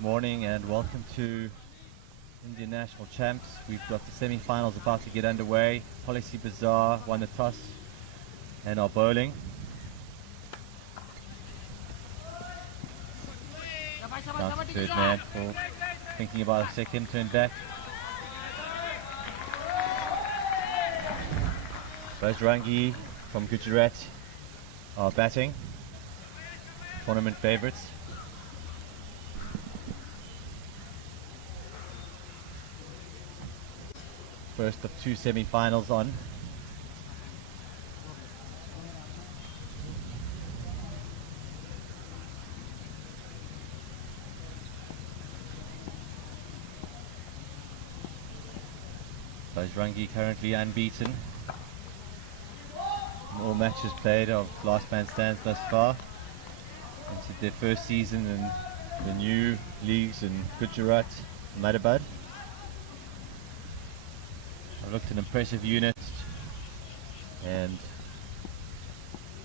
Good morning and welcome to Indian National Champs. We've got the semi-finals about to get underway. Policybazaar won the toss and are bowling. Down to third man for thinking about a second turn back. Bajrangi from Gujarat are batting. Tournament favourites. First of two semi-finals on. Bajrangi currently unbeaten in all matches played of last man stands thus far. Into their first season in the new leagues in Gujarat, Madabad. I've looked an impressive unit and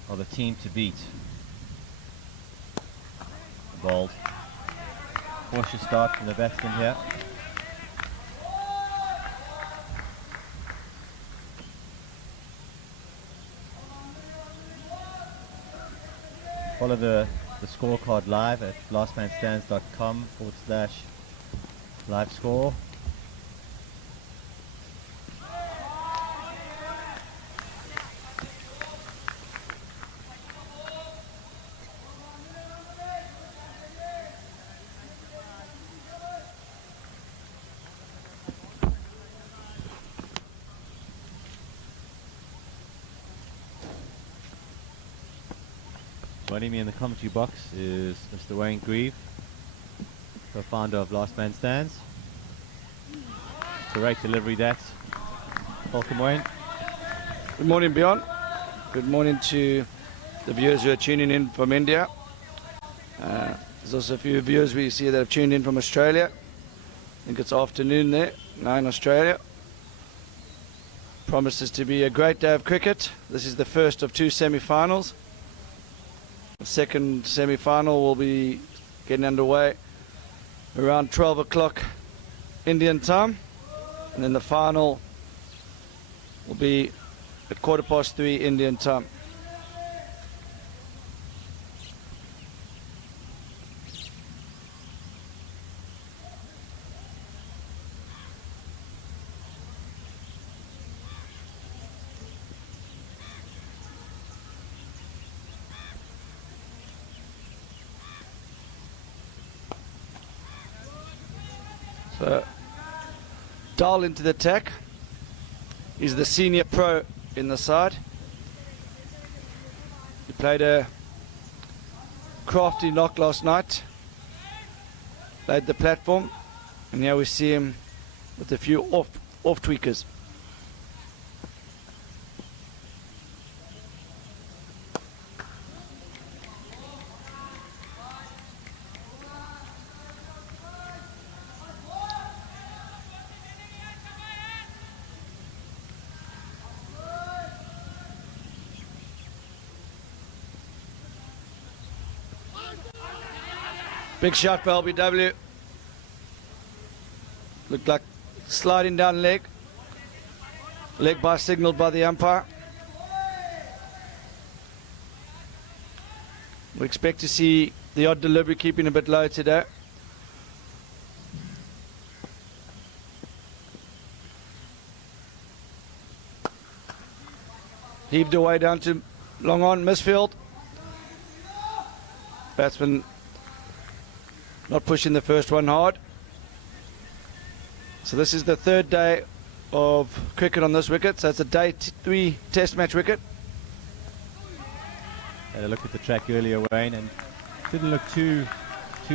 are the team to beat. Bowled. Cautious start from the batsman here. Follow the scorecard live at lastmanstands.com/live score. Joining me in the commentary box is Mr. Wayne Grieve, co-founder of Last Man Stands. Great delivery that. Welcome, Wayne. Good morning, Bjorn. Good morning to the viewers who are tuning in from India. There's also a few viewers we see that have tuned in from Australia. I think it's afternoon there, now in Australia. Promises to be a great day of cricket. This is the first of two semi-finals. The second semi-final will be getting underway around 12 o'clock Indian time, and then the final will be at 3:15 Indian time. So, Dal into the attack. He's the senior pro in the side. He played a crafty knock last night. Laid the platform. And now we see him with a few off tweakers. Big shot for LBW. Looked like sliding down leg. Leg by signalled by the umpire. We expect to see the odd delivery keeping a bit low today. Heaved away down to long on, misfield. Batsman not pushing the first one hard. So this is the third day of cricket on this wicket. So it's a day 3 test match wicket. Had a look at the track earlier, Wayne, and didn't look too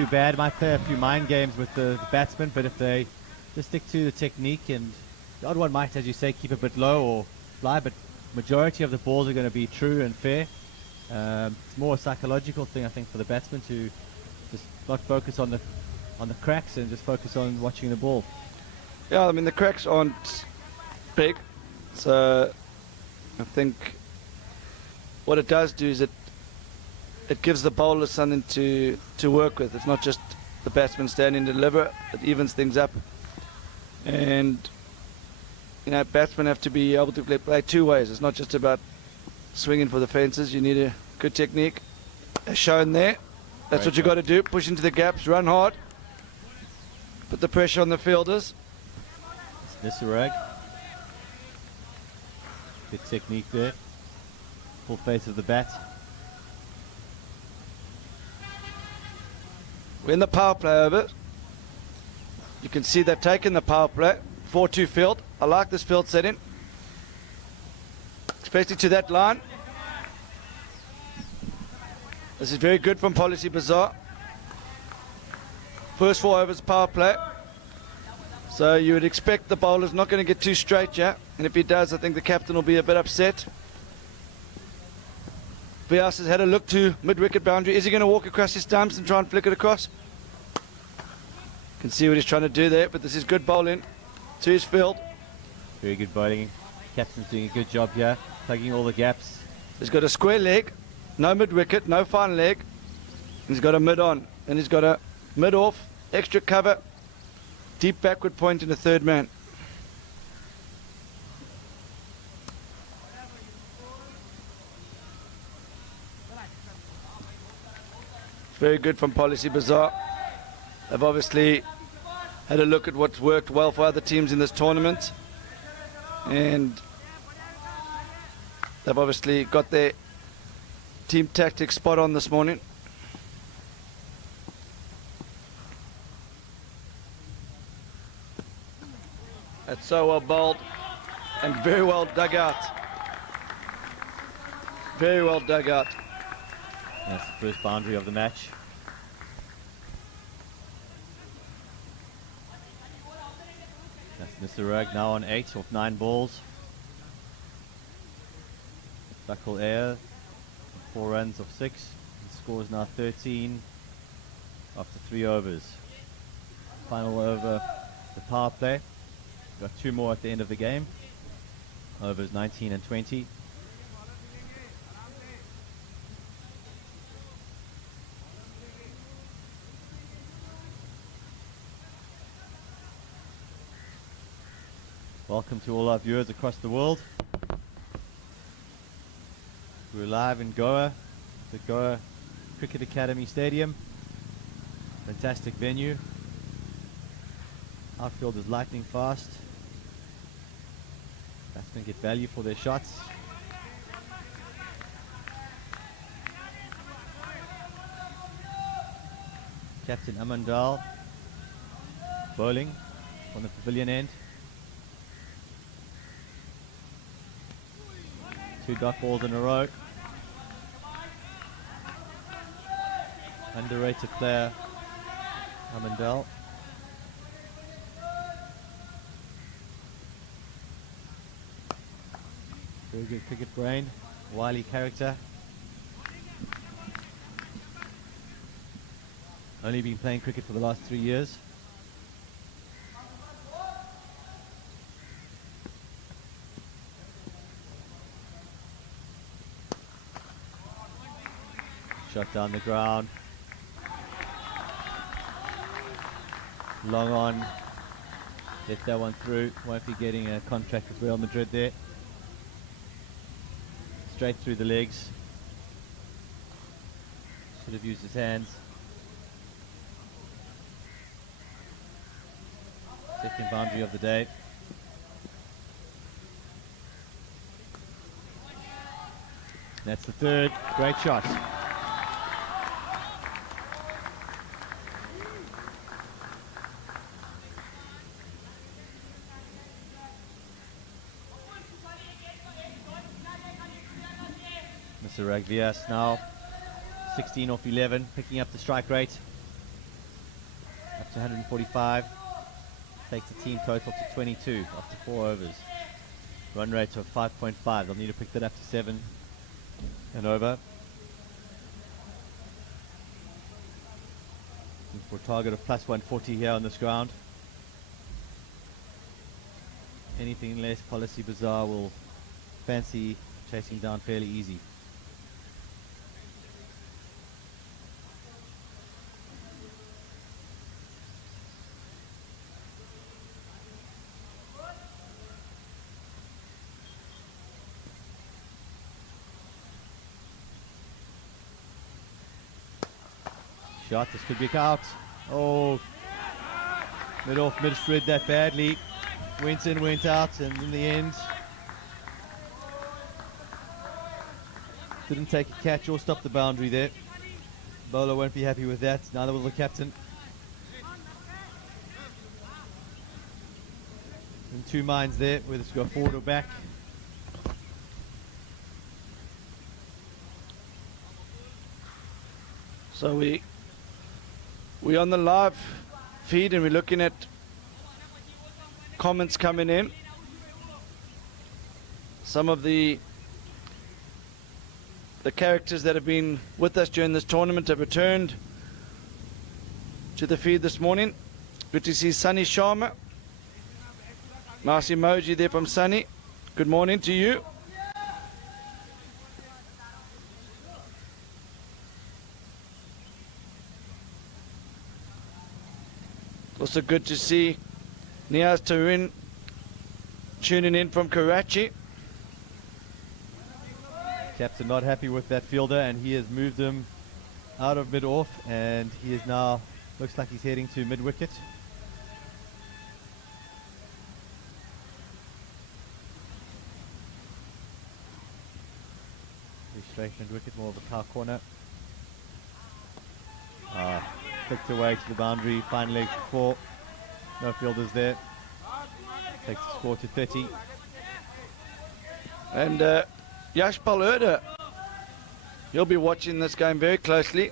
bad. Might play a few mind games with the batsmen, but if they just stick to the technique, and the odd one might, as you say, keep a bit low or fly, but majority of the balls are going to be true and fair. It's more a psychological thing, I think, for the batsmen to just not focus on the cracks and just focus on watching the ball. Yeah, I mean the cracks aren't big, so I think what it does do is it gives the bowler something to work with. It's not just the batsman stand in and deliver. It evens things up. And, you know, batsmen have to be able to play two ways. It's not just about swinging for the fences. You need a good technique, as shown there. That's what you got to do. Push into the gaps, run hard, put the pressure on the fielders. Nisarag. Good technique there. Full face of the bat. We're in the power play over. You can see they've taken the power play. 4-2 field. I like this field setting, especially to that line. This is very good from Policybazaar. First 4 overs power play. So you would expect the bowler's not going to get too straight, yeah? And if he does, I think the captain will be a bit upset. Vyas has had a look to mid-wicket boundary. Is he going to walk across his stumps and try and flick it across? Can see what he's trying to do there, but this is good bowling to his field. Very good bowling. Captain's doing a good job here, plugging all the gaps. He's got a square leg, no mid-wicket, no fine leg. He's got a mid-on, and he's got a mid-off, extra cover, deep backward point in a third man. Very good from Policybazaar. They've obviously had a look at what's worked well for other teams in this tournament, and they've obviously got their team tactics spot on this morning. That's so well bowled and very well dug out. Very well dug out. That's the first boundary of the match. That's Mr. Rugg now on 8 off 9 balls. Buckle air, 4 runs of 6. The score is now 13 after 3 overs. Final over the power play. Got 2 more at the end of the game. Overs 19 and 20. Welcome to all our viewers across the world. We're live in Goa, the Goa Cricket Academy Stadium. Fantastic venue. Outfield is lightning fast. Batsmen get value for their shots. Captain Amandal bowling on the pavilion end. 2 dot balls in a row. Underrated player, Amandal. Very good cricket brain, wily character. Only been playing cricket for the last 3 years. Shot down the ground. Long on. Let that one through. Won't be getting a contract with Real Madrid there. Straight through the legs. Should have used his hands. Second boundary of the day. That's the third. Great shot. Mr. Ragvias now 16 off 11, picking up the strike rate up to 145, takes the team total to 22 after 4 overs. Run rate of 5.5. They'll need to pick that up to 7 and over. Looking for a target of plus 140 here on this ground. Anything less, Policybazaar will fancy chasing down fairly easy. shot. This could be out. Oh, mid-off, mid-shred that badly. Went in, went out, and in the end, didn't take a catch or stop the boundary there. Bowler won't be happy with that. Neither will the captain. In two minds there, whether to go forward or back. So we're on the live feed and we're looking at comments coming in. Some of the characters that have been with us during this tournament have returned to the feed this morning. Good to see Sunny Sharma. Nice emoji there from Sunny. Good morning to you. Also good to see Niaz Tarin tuning in from Karachi. Captain not happy with that fielder, and he has moved him out of mid-off, and he is now, looks like he's heading to mid-wicket. Straight mid-wicket, more of a power corner. Flicked away to the boundary, final leg for 4. No fielders there. Takes the score to 30. And Yashpal Erda, you'll be watching this game very closely.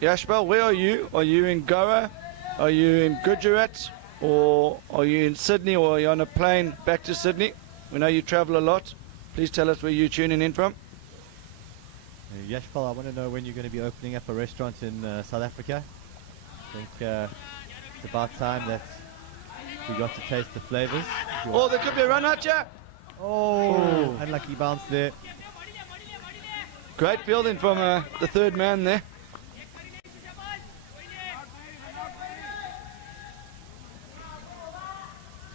Yashpal, where are you? Are you in Goa? Are you in Gujarat? Or are you in Sydney? Or are you on a plane back to Sydney? We know you travel a lot. Please tell us where you're tuning in from. Yashpal, I want to know when you're going to be opening up a restaurant in South Africa. I think it's about time that we got to taste the flavors. Oh, there could be a run out, yeah. Oh, unlucky bounce there. Great fielding from the third man there.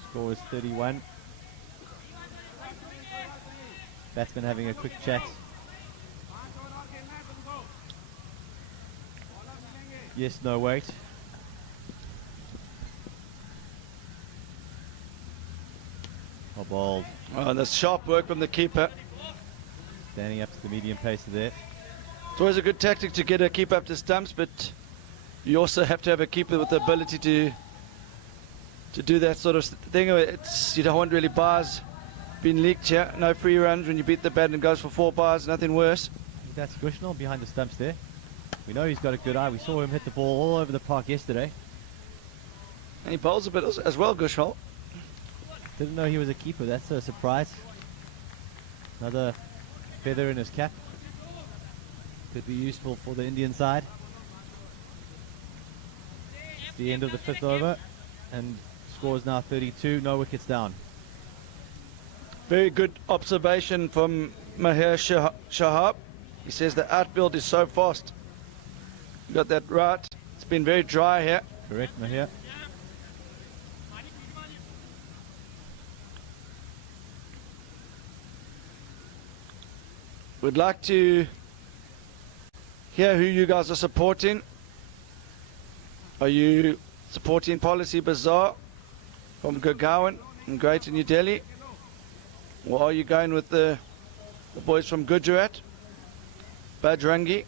Score is 31. Batsman having a quick chat. Yes, no, wait. Oh, ball. Oh, and that's sharp work from the keeper. Standing up to the medium pace there. It's always a good tactic to get a keeper up to stumps, but you also have to have a keeper with the ability to do that sort of thing. You don't want really bars being leaked here. No free runs when you beat the bat and goes for 4 bars, nothing worse. That's Gushnell behind the stumps there. We know he's got a good eye. We saw him hit the ball all over the park yesterday. And he bowls a bit as well, Gushnell. Didn't know he was a keeper. That's a surprise. Another feather in his cap. Could be useful for the Indian side. It's the end of the 5th over, and score is now 32. No wickets down. Very good observation from Maher Shahab. He says the outfield is so fast. You got that right. It's been very dry here. Correct, Maher. We'd like to hear who you guys are supporting. Are you supporting Policybazaar from Gurgaon in Greater New Delhi? Or are you going with the boys from Gujarat, Bajrangi?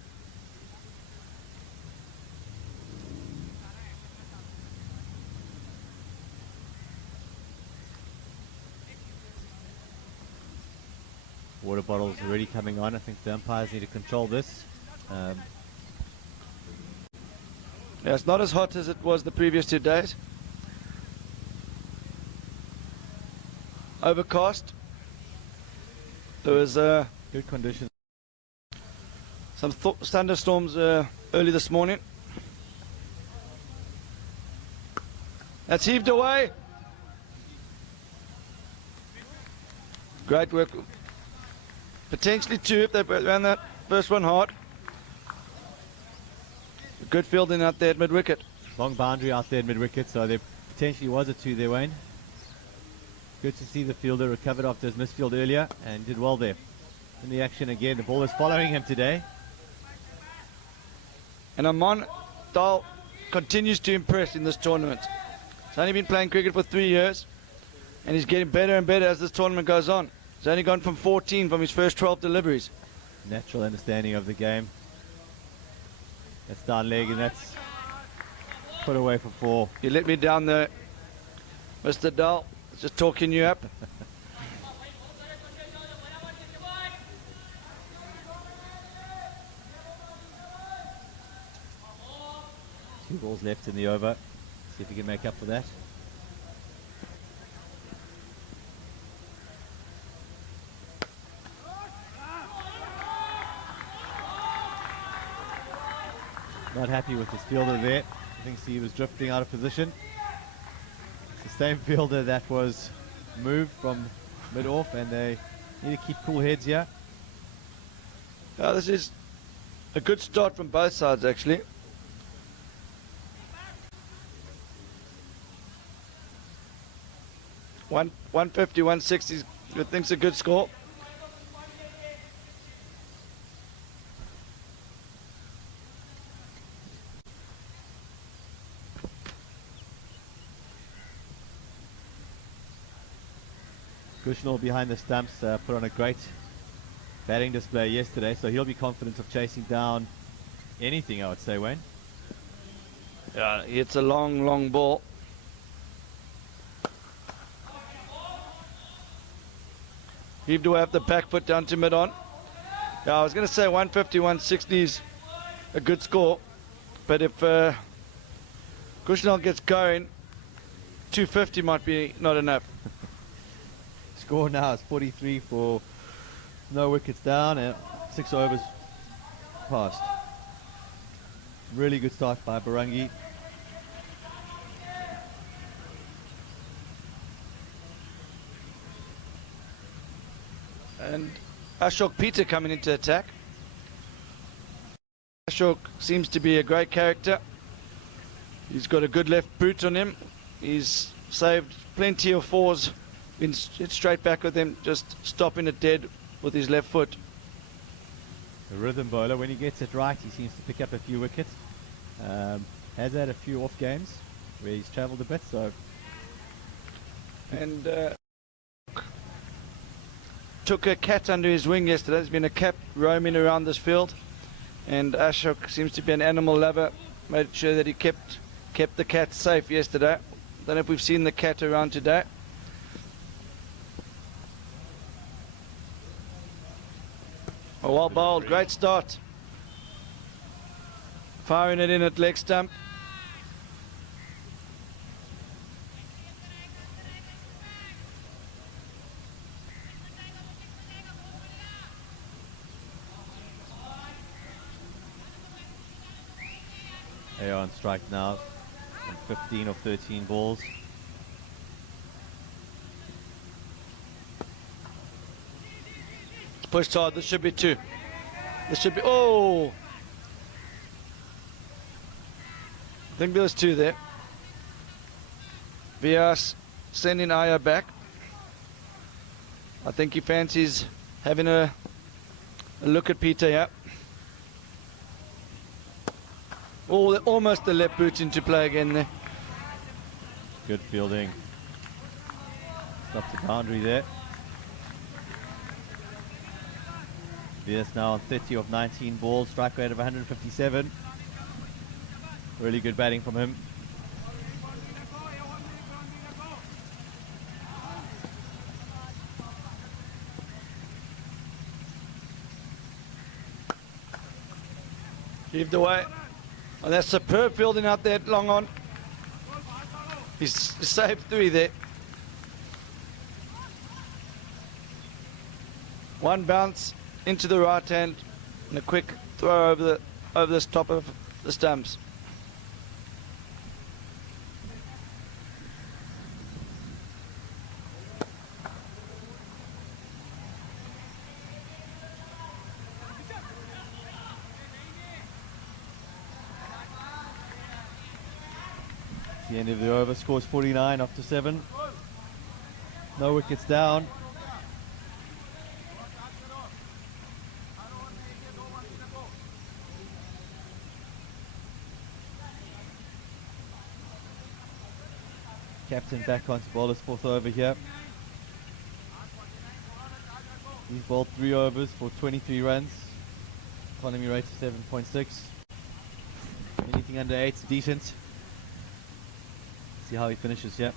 Water bottles already coming on. I think the umpires need to control this. Yeah, it's not as hot as it was the previous 2 days. Overcast. There was Good conditions. some thunderstorms early this morning. That's heaved away. Great work. Potentially 2 if they ran that first one hard. Good fielding out there at mid-wicket. Long boundary out there at mid-wicket, so there potentially was a 2 there, Wayne. Good to see the fielder recovered after his misfield earlier and did well there. In the action again, the ball is following him today. And Aman Dahl continues to impress in this tournament. He's only been playing cricket for 3 years, and he's getting better and better as this tournament goes on. He's only gone from 14 from his first 12 deliveries. Natural understanding of the game. That's down leg, and that's put away for 4. You let me down there, Mr. Dahl. Just talking you up. 2 balls left in the over. See if he can make up for that. Not happy with his fielder there. Thinks he was drifting out of position. It's the same fielder that was moved from mid-off, and they need to keep cool heads here. This is a good start from both sides, actually. One 150, 160, I think's a good score. Kushnal behind the stumps put on a great batting display yesterday, so he'll be confident of chasing down anything, I would say, Wayne. Yeah, it's a long, long ball. Heaved away up the back foot down to mid-on. Yeah, I was going to say 150, 160 is a good score, but if Kushnal gets going, 250 might be not enough. Score now is 43 for no wickets down and 6 overs passed. Really good start by Bajrangi. And Ashok Peter coming into attack. Ashok seems to be a great character. He's got a good left boot on him. He's saved plenty of 4s. Been straight back with him, just stopping it dead with his left foot. A rhythm bowler, when he gets it right, he seems to pick up a few wickets. Has had a few off games where he's travelled a bit, so. And took a cat under his wing yesterday. There's been a cat roaming around this field, and Ashok seems to be an animal lover. Made sure that he kept the cat safe yesterday. Don't know if we've seen the cat around today. Oh, well bowled, great start. Firing it in at leg stump. They are on strike now on 15 of 13 balls. It's pushed hard. This should be 2. This should be. Oh! I think there was 2 there. Vyas sending Aya back. I think he fancies having a look at Peter, yeah. Oh, almost the left boot into play again there. Good fielding. Stops the boundary there. Yes, now on 30 of 19 balls, strike rate of 157. Really good batting from him. Heaved away. And that's superb fielding out there, long on. He's saved 3 there. One bounce into the right hand and a quick throw over the top of the stumps. The end of the over, scores 49 after 7. No wickets down. Captain back on to bowl his 4th over here. He's bowled 3 overs for 23 runs. Economy rate of 7.6. Anything under 8 is decent. See how he finishes here.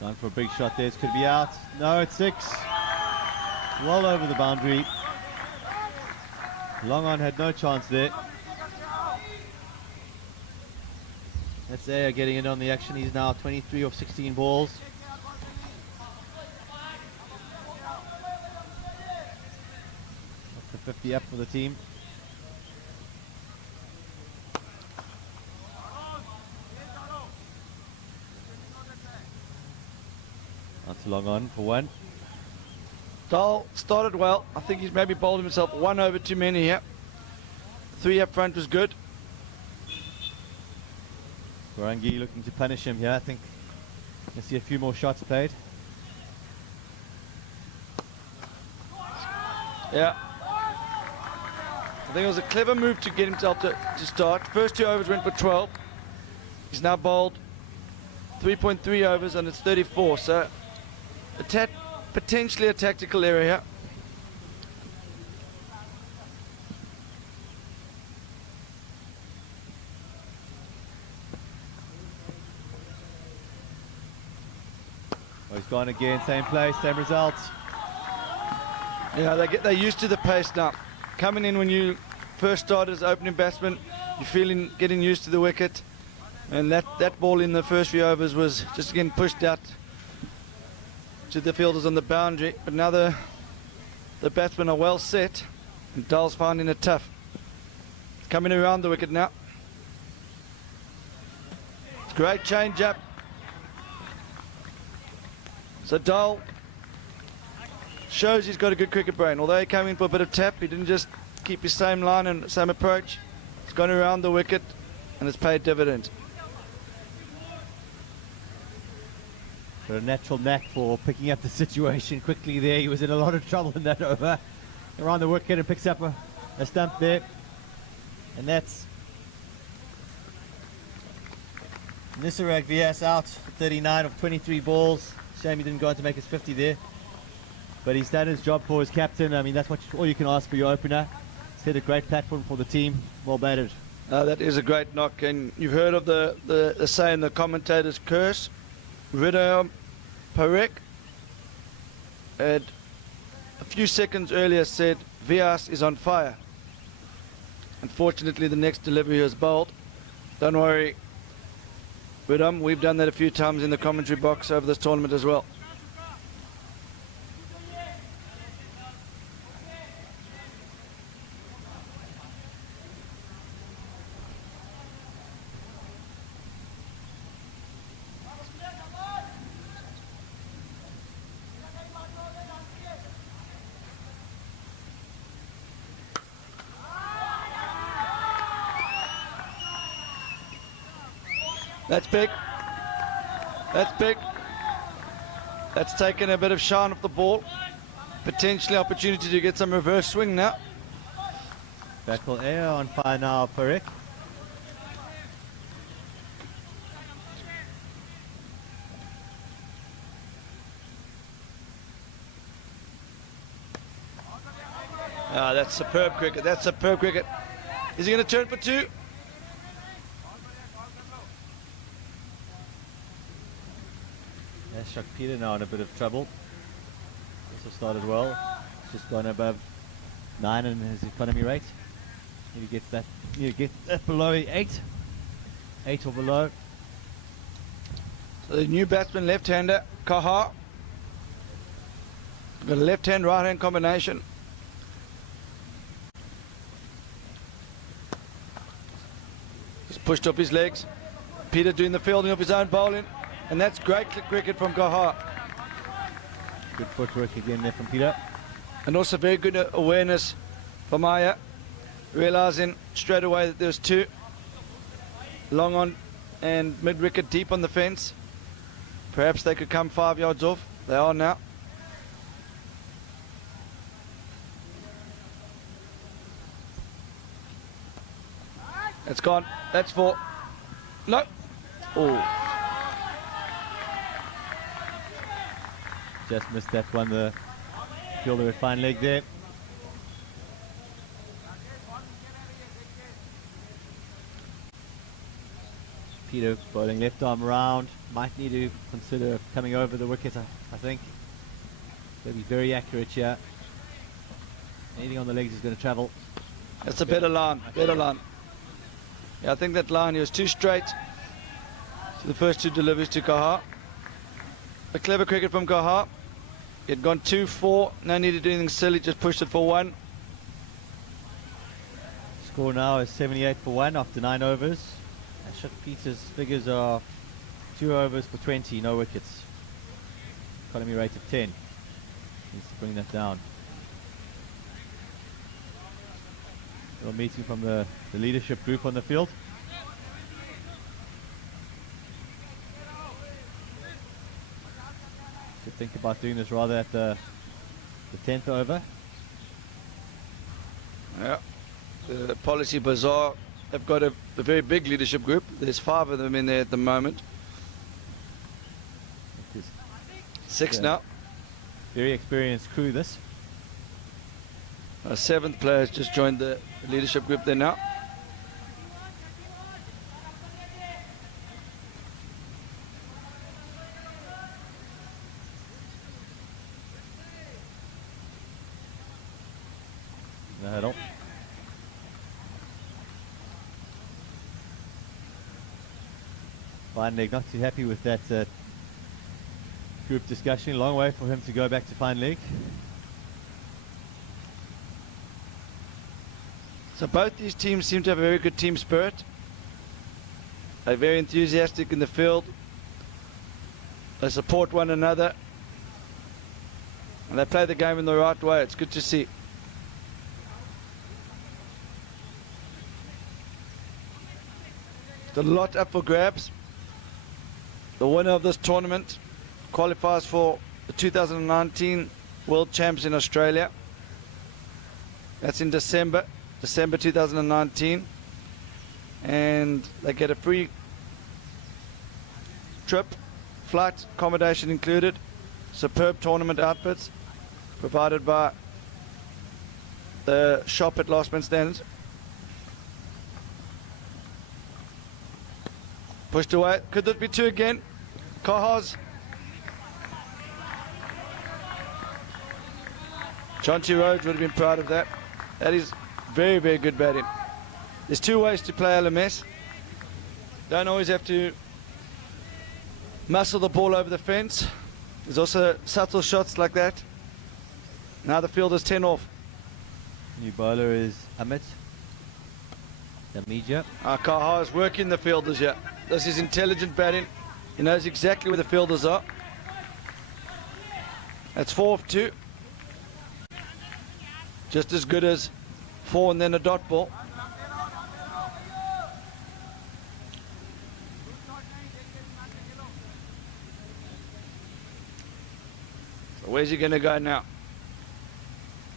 Going for a big shot there. This could be out. No, it's 6. Well over the boundary. Long on had no chance there. That's Ayer getting in on the action. He's now 23 of 16 balls. That's the 50 up for the team. That's long on for 1. Dahl started well. I think he's maybe bowled himself 1 over too many here. 3 up front was good. Bajrangi looking to punish him here. I think we'll see a few more shots played. Yeah. I think it was a clever move to get himself to start. First 2 overs went for 12. He's now bowled 3.3 overs and it's 34. So potentially a tactical error here. Oh, he's gone again, same place, same result. Yeah, they're used to the pace now. Coming in when you first start as opening batsman, you're getting used to the wicket. And that ball in the first few overs was just getting pushed out to the fielders on the boundary. But now the batsmen are well set and Dahl's finding it tough. Coming around the wicket now. Great change up. So Dahl shows he's got a good cricket brain. Although he came in for a bit of tap, he didn't just keep his same line and same approach. He's gone around the wicket and it's paid dividends. Got a natural knack for picking up the situation quickly there. He was in a lot of trouble in that over. Around the wicket and picks up a stump there. And that's Nisarag Vyas out, 39 of 23 balls. Shame he didn't go on to make his 50 there. But he's done his job for his captain. I mean, that's all you can ask for your opener. Set a great platform for the team. Well batted. That is a great knock. And you've heard of the saying, the commentator's curse. Ridder Parekh had a few seconds earlier said Vyas is on fire. Unfortunately, the next delivery was bowled. Don't worry, Ridham, we've done that a few times in the commentary box over this tournament as well. That's big. That's big. That's taken a bit of shine off the ball. Potentially opportunity to get some reverse swing now. Battle Ayer on fire now, Parekh. That's superb cricket. That's superb cricket. Is he going to turn for 2? Ashok Peter now in a bit of trouble. Also started well. He's just gone above 9 in his economy rate. He gets that below 8. 8 or below. So the new batsman, left-hander, Kaha. Got a left-hand, right-hand combination. Just pushed up his legs. Peter doing the fielding of his own bowling. And that's great cricket from Kaha. Good footwork again there from Peter. And also very good awareness from Aya, realizing straight away that there's two. Long on and mid-wicket, deep on the fence. Perhaps they could come 5 yards off. They are now. It's gone. That's 4. No. Oh. Just missed that one. The fielder at fine leg there. Peter bowling left arm round. Might need to consider coming over the wicket, I think. Going to be very accurate here. Anything on the legs is going to travel. That's a better line. Better line. Yeah, I think that line, he was too straight to the first 2 deliveries to Kaha. A clever cricket from Kaha. He had gone 2-4. No need to do anything silly. Just pushed it for 1. Score now is 78 for 1 after 9 overs. Ashok Peter's figures are 2 overs for 20, no wickets. Economy rate of 10. Needs to bring that down. Little meeting from the leadership group on the field. Should think about doing this rather at the 10th over. Yeah. The Policybazaar have got a very big leadership group. There's 5 of them in there at the moment. 6 now. Very experienced crew this. A 7th player has just joined the leadership group there now. No hurdle. Fine leg, not too happy with that group discussion. Long way for him to go back to fine leg. So both these teams seem to have a very good team spirit. They're very enthusiastic in the field. They support one another. And they play the game in the right way. It's good to see. There's a lot up for grabs. The winner of this tournament qualifies for the 2019 World Champs in Australia. That's in December 2019. And they get a free trip, flight, accommodation included, superb tournament outfits provided by the shop at Last Man Standards. Pushed away. Could this be 2 again? Kaha's. Chauncey Rhodes would have been proud of that. That is very, very good batting. There's 2 ways to play LMS. Don't always have to muscle the ball over the fence. There's also subtle shots like that. Now the field is 10 off. New bowler is Amit Damija. Kaha is working the fielders here. This is intelligent batting. He knows exactly where the fielders are. That's 4 of 2. Just as good as 4 and then a dot ball. So where's he going to go now?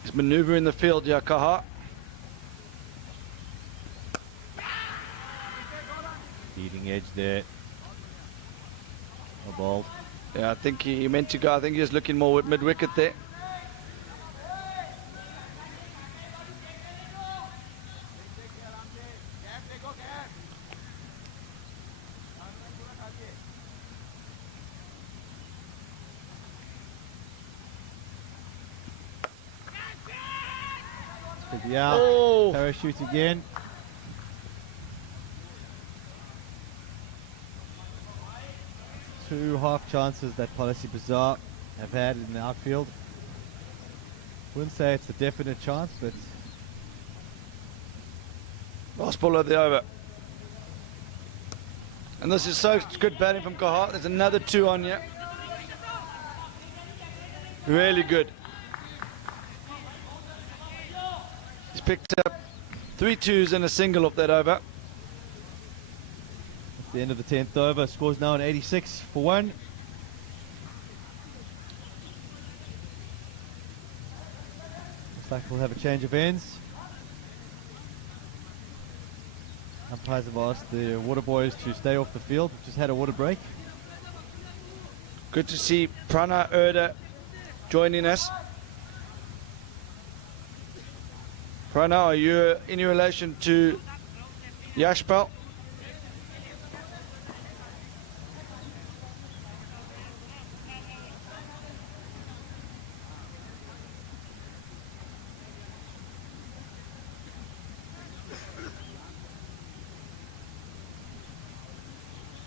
He's maneuvering the field, Kaha. Leading edge there. A ball. Yeah, I think he meant to go. I think he was looking more with mid-wicket there. Yeah, oh. Parachute again. Two half chances that Policybazaar have had in the outfield. Wouldn't say it's a definite chance, but Last ball of the over. And this is so good batting from Kaha. There's another 2 on you. Really good. He's picked up 3 twos and a single off that over. At the end of the 10th over, scores now an 86 for 1. Looks like we'll have a change of ends. Umpires have asked the water boys to stay off the field. We've just had a water break. Good to see Prana Erda joining us. Prana, are you in relation to Yashpal?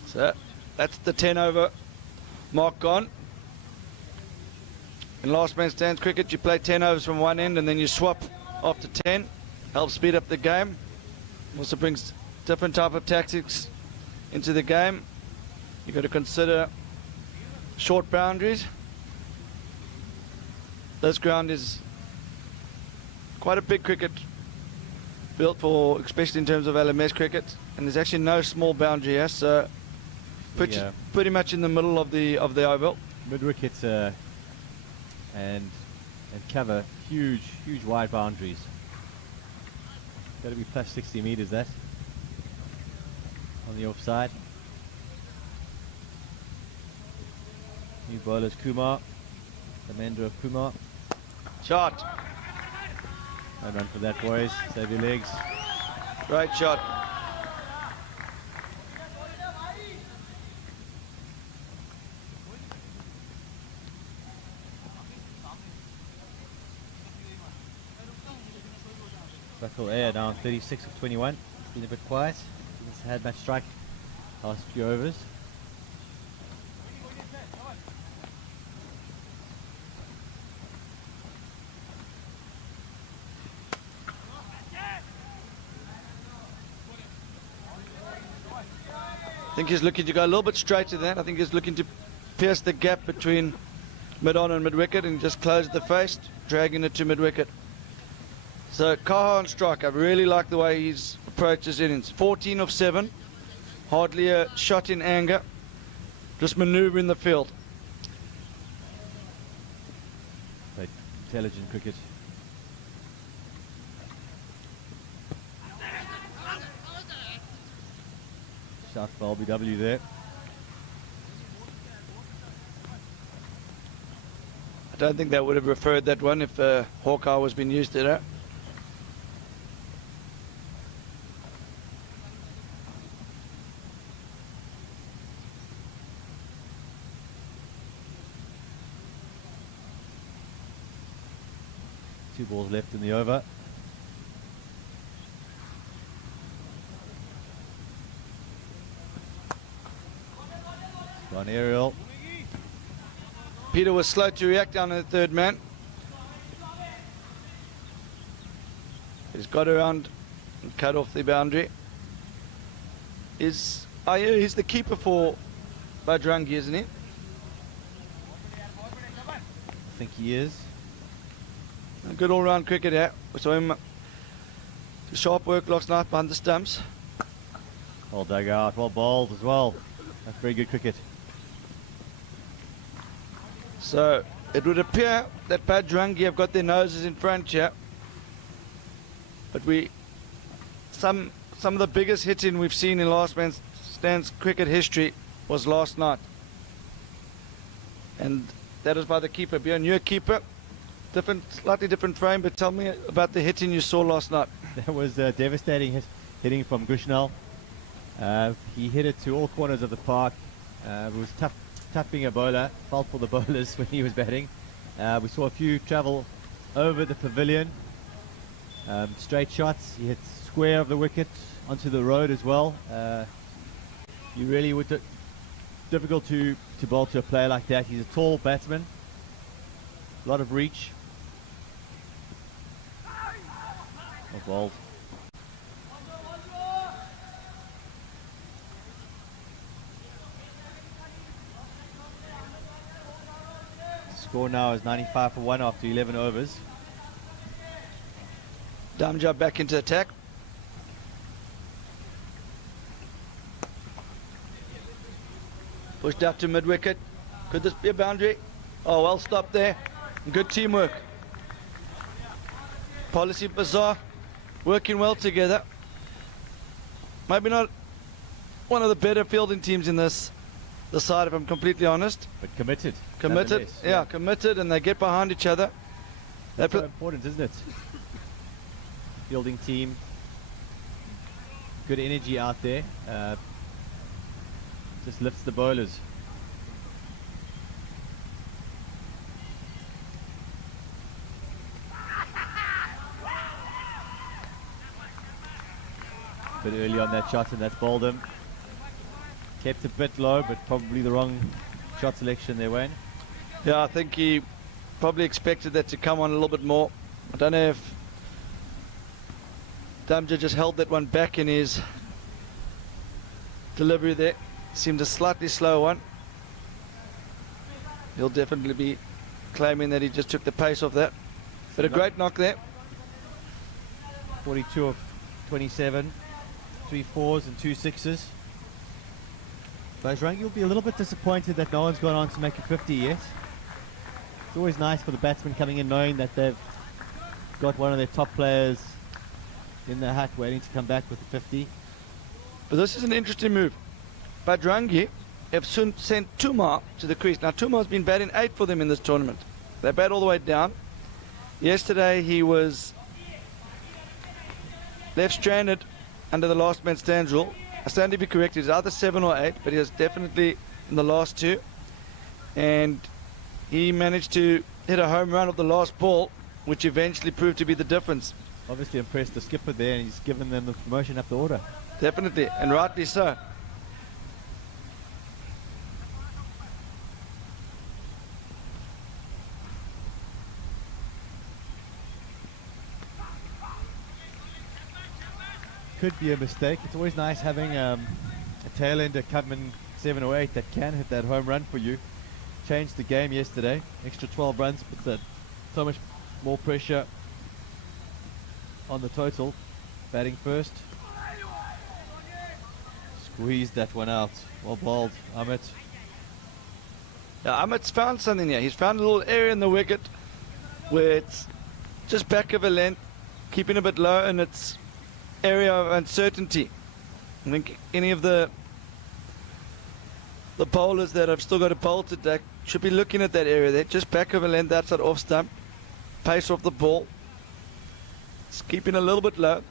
So that's the 10 over mark gone. In last man stands cricket, you play 10 overs from one end and then you swap after 10. Helps speed up the game. Also brings different type of tactics into the game. You've got to consider short boundaries. This ground is quite a big cricket built for, especially in terms of LMS cricket, and there's actually no small boundary here, so pretty much in the middle of the oval. Mid wickets and cover huge wide boundaries. Got to be plus 60 meters that on the offside. New bowlers Kumar, commander of Kumar. Shot. No run for that, boys. Save your legs. Great shot. Russell Air down 36 of 21. It's been a bit quiet. It's had much strike last few overs. I think he's looking to go a little bit straight to that. I think he's looking to pierce the gap between mid-on and mid-wicket and just close the face, dragging it to mid-wicket. So Kaha on strike. I really like the way he's approached his innings. 14 of 7. Hardly a shot in anger. Just manoeuvring the field. Played intelligent cricket. Shout for LBW there. I don't think they would have referred that one if Hawkeye was being used to that. Two balls left in the over. Gone aerial. Peter was slow to react down to the third man. He's got around and cut off the boundary. He's the keeper for Bajrangi, isn't he? I think he is. A good all-round cricket here. We saw him sharp work last night behind the stumps. Well dug out, well bowled as well. That's very good cricket. So it would appear that Bajrangi have got their noses in front here. But some of the biggest hitting we've seen in last man stands cricket history was last night. And that is by the keeper. Bjorn, you're a keeper. Slightly different frame, but tell me about the hitting you saw last night. That was devastating hitting from Gushnell. He hit it to all corners of the park. It was tough being a bowler. Felt for the bowlers when he was batting. We saw a few travel over the pavilion. Straight shots. He hit square of the wicket onto the road as well. You really would difficult to bowl to a player like that. He's a tall batsman. A lot of reach. Well bowled. Score now is 95 for 1 after 11 overs. Damja back into attack. Pushed out to mid-wicket. Could this be a boundary? Oh, well stopped there. Good teamwork. Policybazaar working well together. Maybe not one of the better fielding teams in this side, if I'm completely honest. But committed. Committed, yeah, committed, and they get behind each other. That's so important, isn't it? Fielding team. Good energy out there. Just lifts the bowlers. Bit early on that shot, and that's bowled him. Kept a bit low, but probably the wrong shot selection there, Wayne. Yeah, I think he probably expected that to come on a little bit more. I don't know if Damja just held that one back in his delivery there. Seemed a slightly slow one. He'll definitely be claiming that he just took the pace off that. But a great knock there. 42 of 27. 3 fours and 2 sixes. Bajrangi will be a little bit disappointed that no one's gone on to make a 50 yet. It's always nice for the batsmen coming in knowing that they've got one of their top players in the hat waiting to come back with a 50. But this is an interesting move. Bajrangi have soon sent Tumar to the crease. Now Tumar's been batting 8 for them in this tournament. They bat all the way down. Yesterday he was left stranded under the last man stands rule. I stand to be correct, it's either 7 or 8, but he was definitely in the last 2. And he managed to hit a home run of the last ball, which eventually proved to be the difference. Obviously impressed the skipper there, and he's given them the promotion up the order. Definitely, and rightly so. Could be a mistake. It's always nice having a tail ender come in 7 or 8 that can hit that home run for you. Changed the game yesterday. Extra 12 runs, but so much more pressure on the total. Batting first. Squeezed that one out. Well bowled, Amit. Yeah, Amit's found something here. He's found a little area in the wicket where it's just back of a length, keeping a bit low, and it's area of uncertainty. I think any of the bowlers that have still got a bowl to deck should be looking at that area there, just back of a length, outside off stump, pace off the ball. It's keeping a little bit low.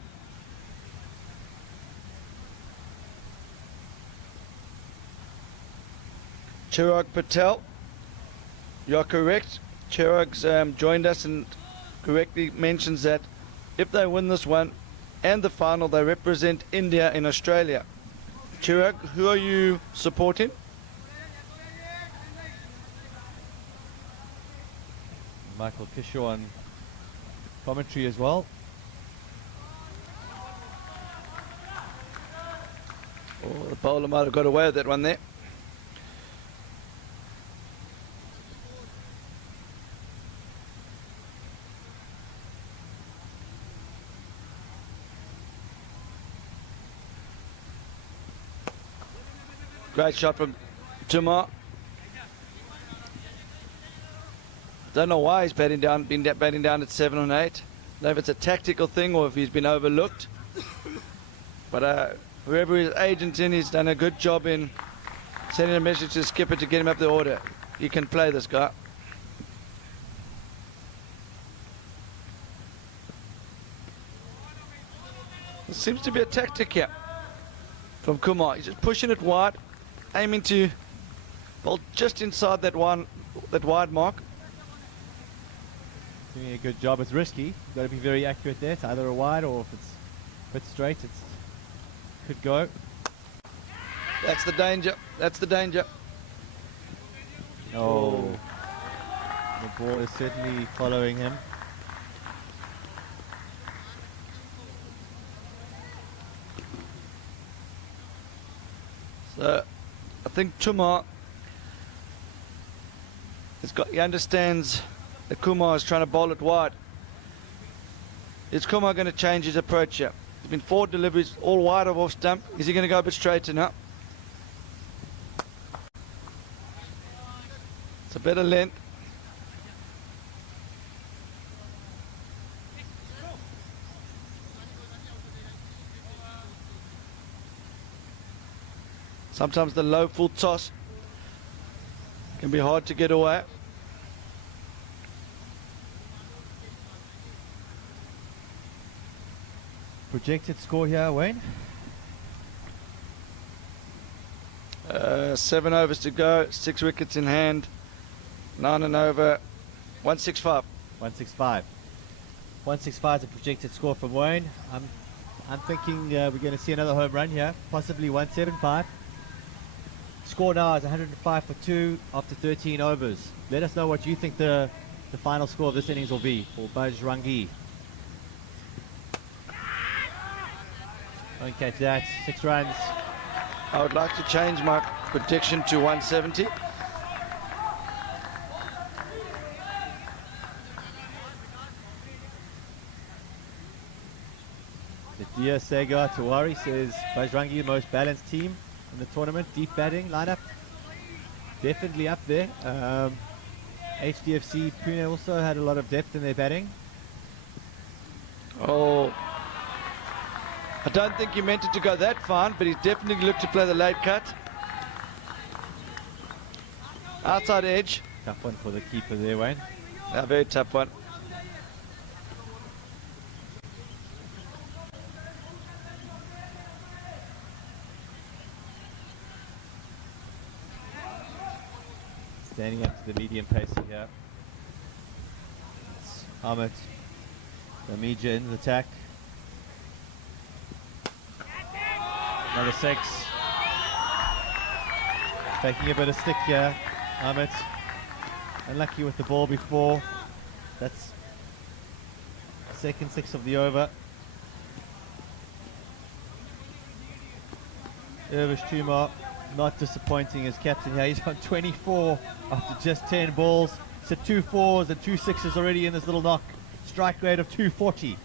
Chirag Patel, you're correct. Chirag's joined us and correctly mentions that if they win this one and the final, they represent India in Australia. Chirag, who are you supporting? Michael Kishore on commentary as well. Oh, the bowler might have got away with that one there. Great shot from Tumar. Don't know why he's batting down, been batting down at 7 and 8. I don't know if it's a tactical thing or if he's been overlooked. But whoever his agent in, he's done a good job in sending a message to the skipper to get him up the order. He can play, this guy. There seems to be a tactic here from Kumar. He's just pushing it wide, aiming to bowl just inside that wide mark. Doing a good job. It's risky. You've got to be very accurate there. It's either a wide or if it's a bit straight, it could go. That's the danger. That's the danger. Oh. The ball is certainly following him. So I think Tumar He understands that Kumar is trying to bowl it wide. Is Kumar going to change his approach here? There's been 4 deliveries, all wide of off stump. Is he going to go a bit straighter now? It's a better length. Sometimes the low full toss can be hard to get away. Projected score here, Wayne? 7 overs to go, 6 wickets in hand, 9 and over, 165. 165. 165 is a projected score from Wayne. I'm thinking we're going to see another home run here, possibly 175. Score now is 105 for 2 after 13 overs. Let us know what you think the final score of this innings will be for Bajrangi. Don't catch that. 6 runs. I would like to change my prediction to 170. Nadia Sega Tawari says Bajrangi the most balanced team in the tournament. Deep batting lineup definitely up there. HDFC Pune also had a lot of depth in their batting. Oh, I don't think he meant it to go that far, but he definitely looked to play the late cut. Outside edge. Tough one for the keeper there, Wayne. A very tough one. Standing up to the medium pace here. It's Ahmed Ramija in the attack. Another 6. Taking a bit of stick here, Ahmed. Unlucky with the ball before. That's second 6 of the over. Irvish Tumar not disappointing as captain here. He's on 24 after just 10 balls. So 2 4s and 2 6s already in this little knock. Strike rate of 240.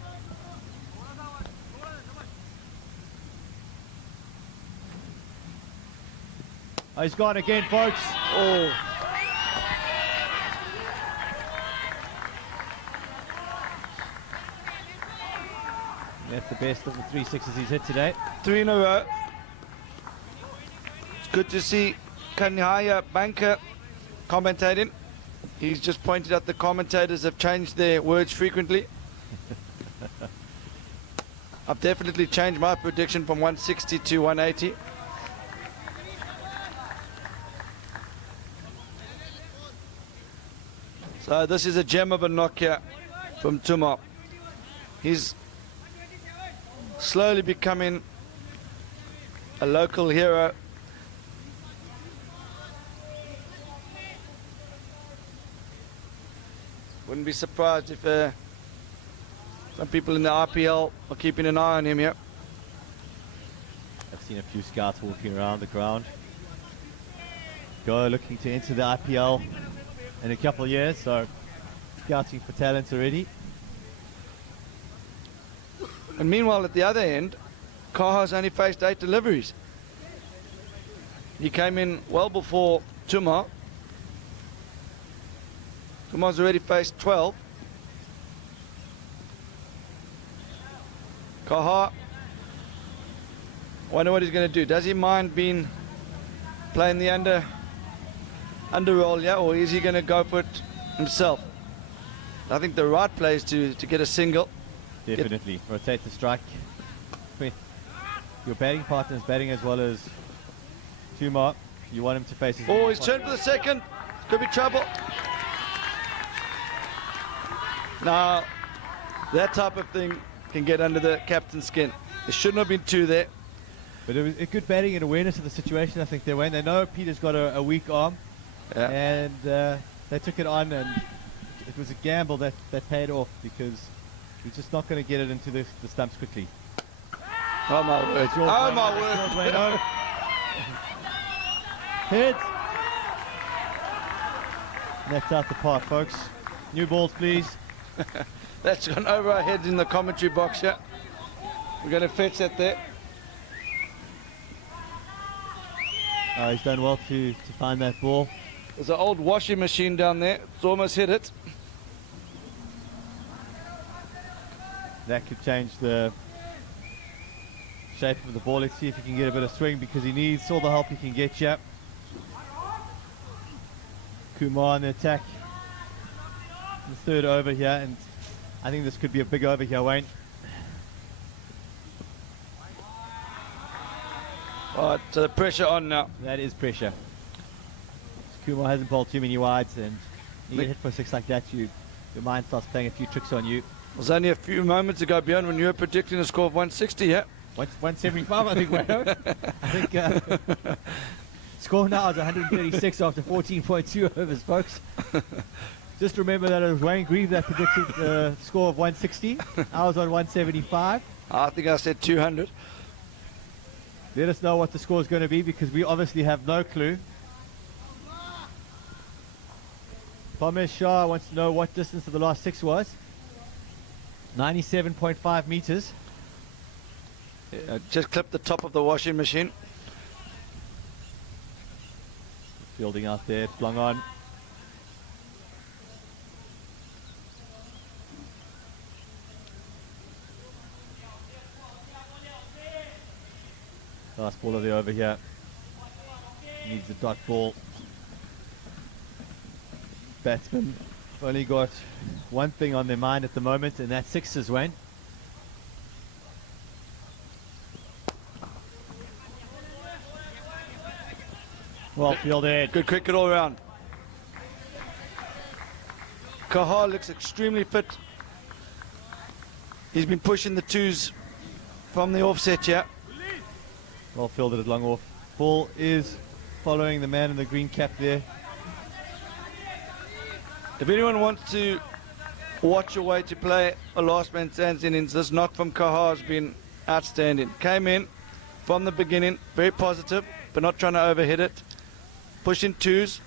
Oh, he's gone again, folks. Oh. That's the best of the 3 6s he's hit today. 3 in a row. It's good to see Kanyaya Banker commentating. He's just pointed out the commentators have changed their words frequently. I've definitely changed my prediction from 160 to 180. So this is a gem of a knock here from Tuma. He's slowly becoming a local hero. Wouldn't be surprised if some people in the IPL are keeping an eye on him here. I've seen a few scouts walking around the ground. Go looking to enter the IPL in a couple of years, so scouting for talent already. And meanwhile, at the other end, Kaha's only faced 8 deliveries. He came in well before Tuma. Tuma's already faced 12. Kaha, I wonder what he's going to do. Does he mind playing the under roll, yeah, or is he going to go for it himself? I think the right play is to get a single. Definitely. Rotate the strike. Your batting partner is batting as well as Tuma. You want him to face his... Oh, he's turned for the second. Could be trouble. Now, that type of thing can get under the captain's skin. There shouldn't have been 2 there. But it was a good batting and awareness of the situation, I think, they went. They know Peter's got a weak arm. Yeah. And they took it on, and it was a gamble that paid off because he's just not going to get it into the stumps quickly. Oh my word. Oh my word. Hit. That's out the park, folks. New balls, please. That's gone over our heads in the commentary box here. We're going to fetch that there. He's done well to find that ball. There's an old washing machine down there. It's almost hit it. That could change the shape of the ball. Let's see if he can get a bit of swing, because he needs all the help he can get here. Kumar on the attack. The third over here, and I think this could be a big over here, Wayne. All right, so the pressure on now. That is pressure. Kumar hasn't bowled too many wides, and you get hit for 6 like that, your mind starts playing a few tricks on you. It was only a few moments ago, Bjorn, when you were predicting a score of 160, yeah? 175, I think, Wayne. I think score now is 136 after 14.2 overs, folks. Just remember that it was Wayne Grieve that predicted the score of 160. I was on 175. I think I said 200. Let us know what the score is going to be, because we obviously have no clue. Pamesh Shah wants to know what distance of the last 6 was. 97.5 meters. Yeah, just clip the top of the washing machine. Fielding out there, flung on. Last ball of the over here. Needs a dot ball. Batsmen have only got one thing on their mind at the moment, and that's sixes, Wayne. Well fielded. Good cricket all round. Kahar looks extremely fit. He's been pushing the 2s from the offset here. Well fielded at long off. Ball is following the man in the green cap there. If anyone wants to watch a way to play a last man stands innings, this knock from Kahar has been outstanding. Came in from the beginning, very positive, but not trying to overhit it. Pushing 2s.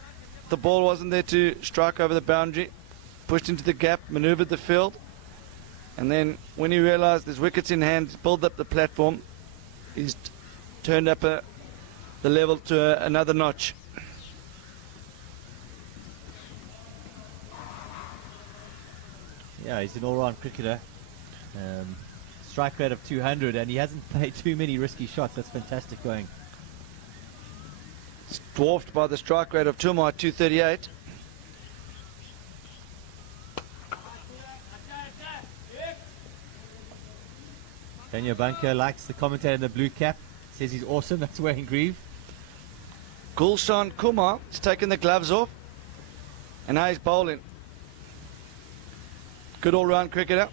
The ball wasn't there to strike over the boundary. Pushed into the gap, maneuvered the field. And then when he realized there's wickets in hand, pulled up the platform. He's turned up the level to another notch. Yeah, he's an all-round cricketer. Strike rate of 200, and he hasn't played too many risky shots. That's fantastic going. It's dwarfed by the strike rate of Tumar at 238. Daniel Bunker likes the commentator in the blue cap. Says he's awesome. That's Wayne Grieve. Gulshan Kumar has taken the gloves off, and now he's bowling. Good all-round cricketer.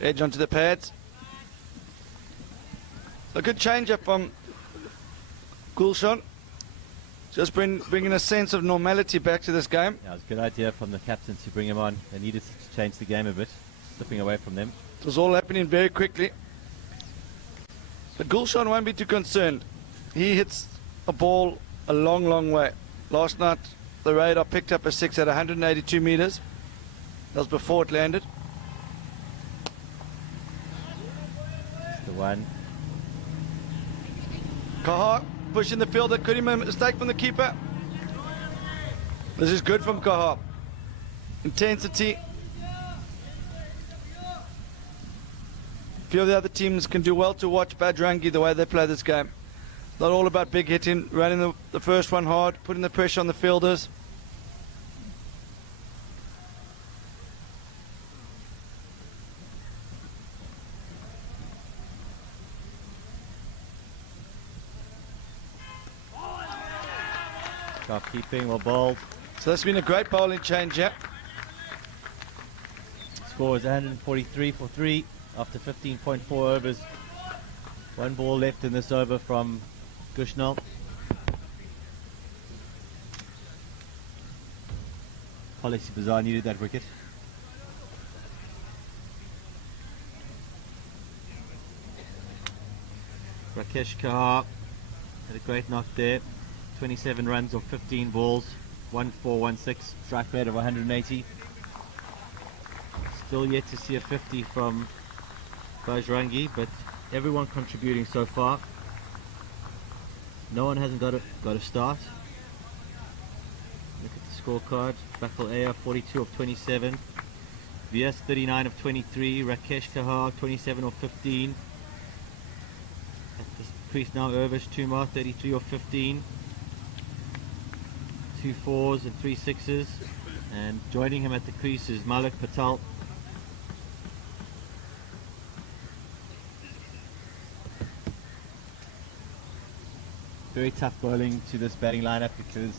Edge onto the pads. A good change-up from Gulshan. Just bringing a sense of normality back to this game. Yeah, it was a good idea from the captain to bring him on. They needed to change the game a bit, slipping away from them. It was all happening very quickly. But Gulshan won't be too concerned. He hits a ball a long, long way. Last night, the radar picked up a 6 at 182 meters. That was before it landed. That's the one. Kahar pushing the fielder. Could he make a mistake from the keeper? This is good from Kahar. Intensity. A few of the other teams can do well to watch Bajrangi the way they play this game. Not all about big hitting, running the first one hard, putting the pressure on the fielders. Sharp keeping, well bowled. So that's been a great bowling change, yeah. Score is 143 for 3 after 15.4 overs. One ball left in this over from Kushnal. Policybazaar needed that wicket. Rakesh Kahar had a great knock there. 27 runs off 15 balls, 1416, strike rate of 180. Still yet to see a 50 from Bajrangi, but everyone contributing so far. No one hasn't got a start. Look at the scorecard. Bakal Aya 42 of 27, Vyas 39 of 23, Rakesh Kahar 27 of 15. At the crease now, Urvish Tumar 33 of 15. 2 4s and 3 6s, and joining him at the crease is Malik Patel. Very tough bowling to this batting lineup, because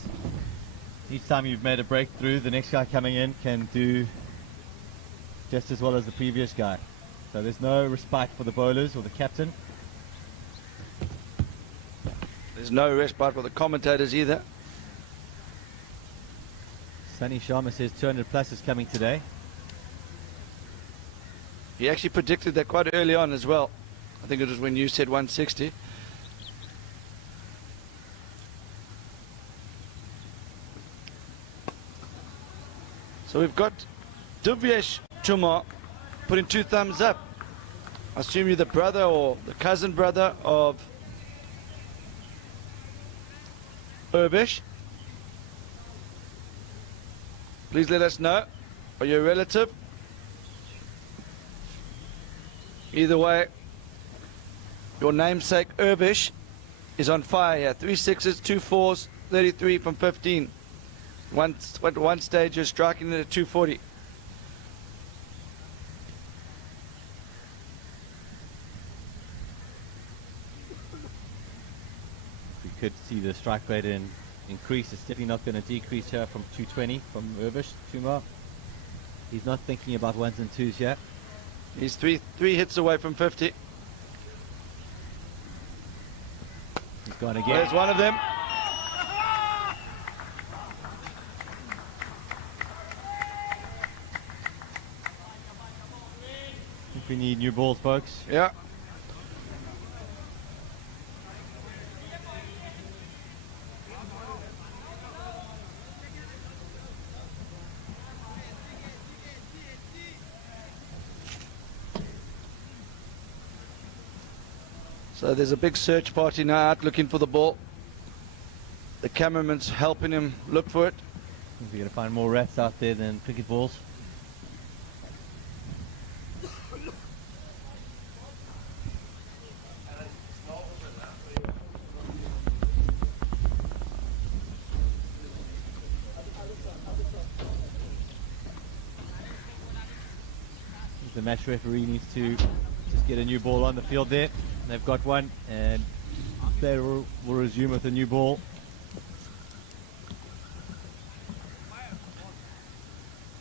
each time you've made a breakthrough, the next guy coming in can do just as well as the previous guy. So there's no respite for the bowlers or the captain. There's no respite for the commentators either. Sunny Sharma says 200 plus is coming today. He actually predicted that quite early on as well. I think it was when you said 160. So we've got Divyesh Chumar putting 2 thumbs up. I assume you're the brother or the cousin brother of Urvish. Please let us know. Are you a relative? Either way, your namesake Urvish is on fire here. 3 6s, 2 4s, 33 from 15. At one stage you're striking it at 240. We could see the strike rate increase. It's definitely not going to decrease here from 220 from Urvish Tumar. He's not thinking about 1s and 2s yet. He's three hits away from 50. He's gone again. There's one of them. I think we need new balls, folks. Yeah. So there's a big search party now out looking for the ball. The cameraman's helping him look for it. We're going to find more rats out there than cricket balls. The match referee needs to just get a new ball on the field there. They've got one, and they will resume with a new ball.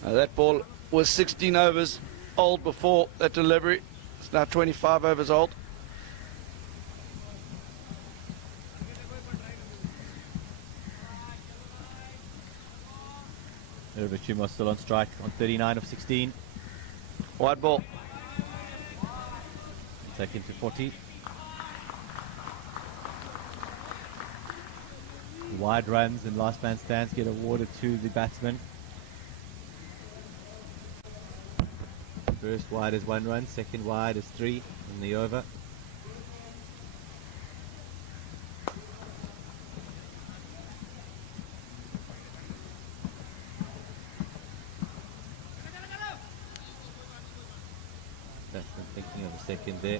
That ball was 16 overs old before that delivery. It's now 25 overs old. Urvish still on strike on 39 of 16. Wide ball. Taken to 40. Wide runs and last man stands get awarded to the batsman. First wide is 1 run, second wide is 3 in the over. Batsman thinking of a second there.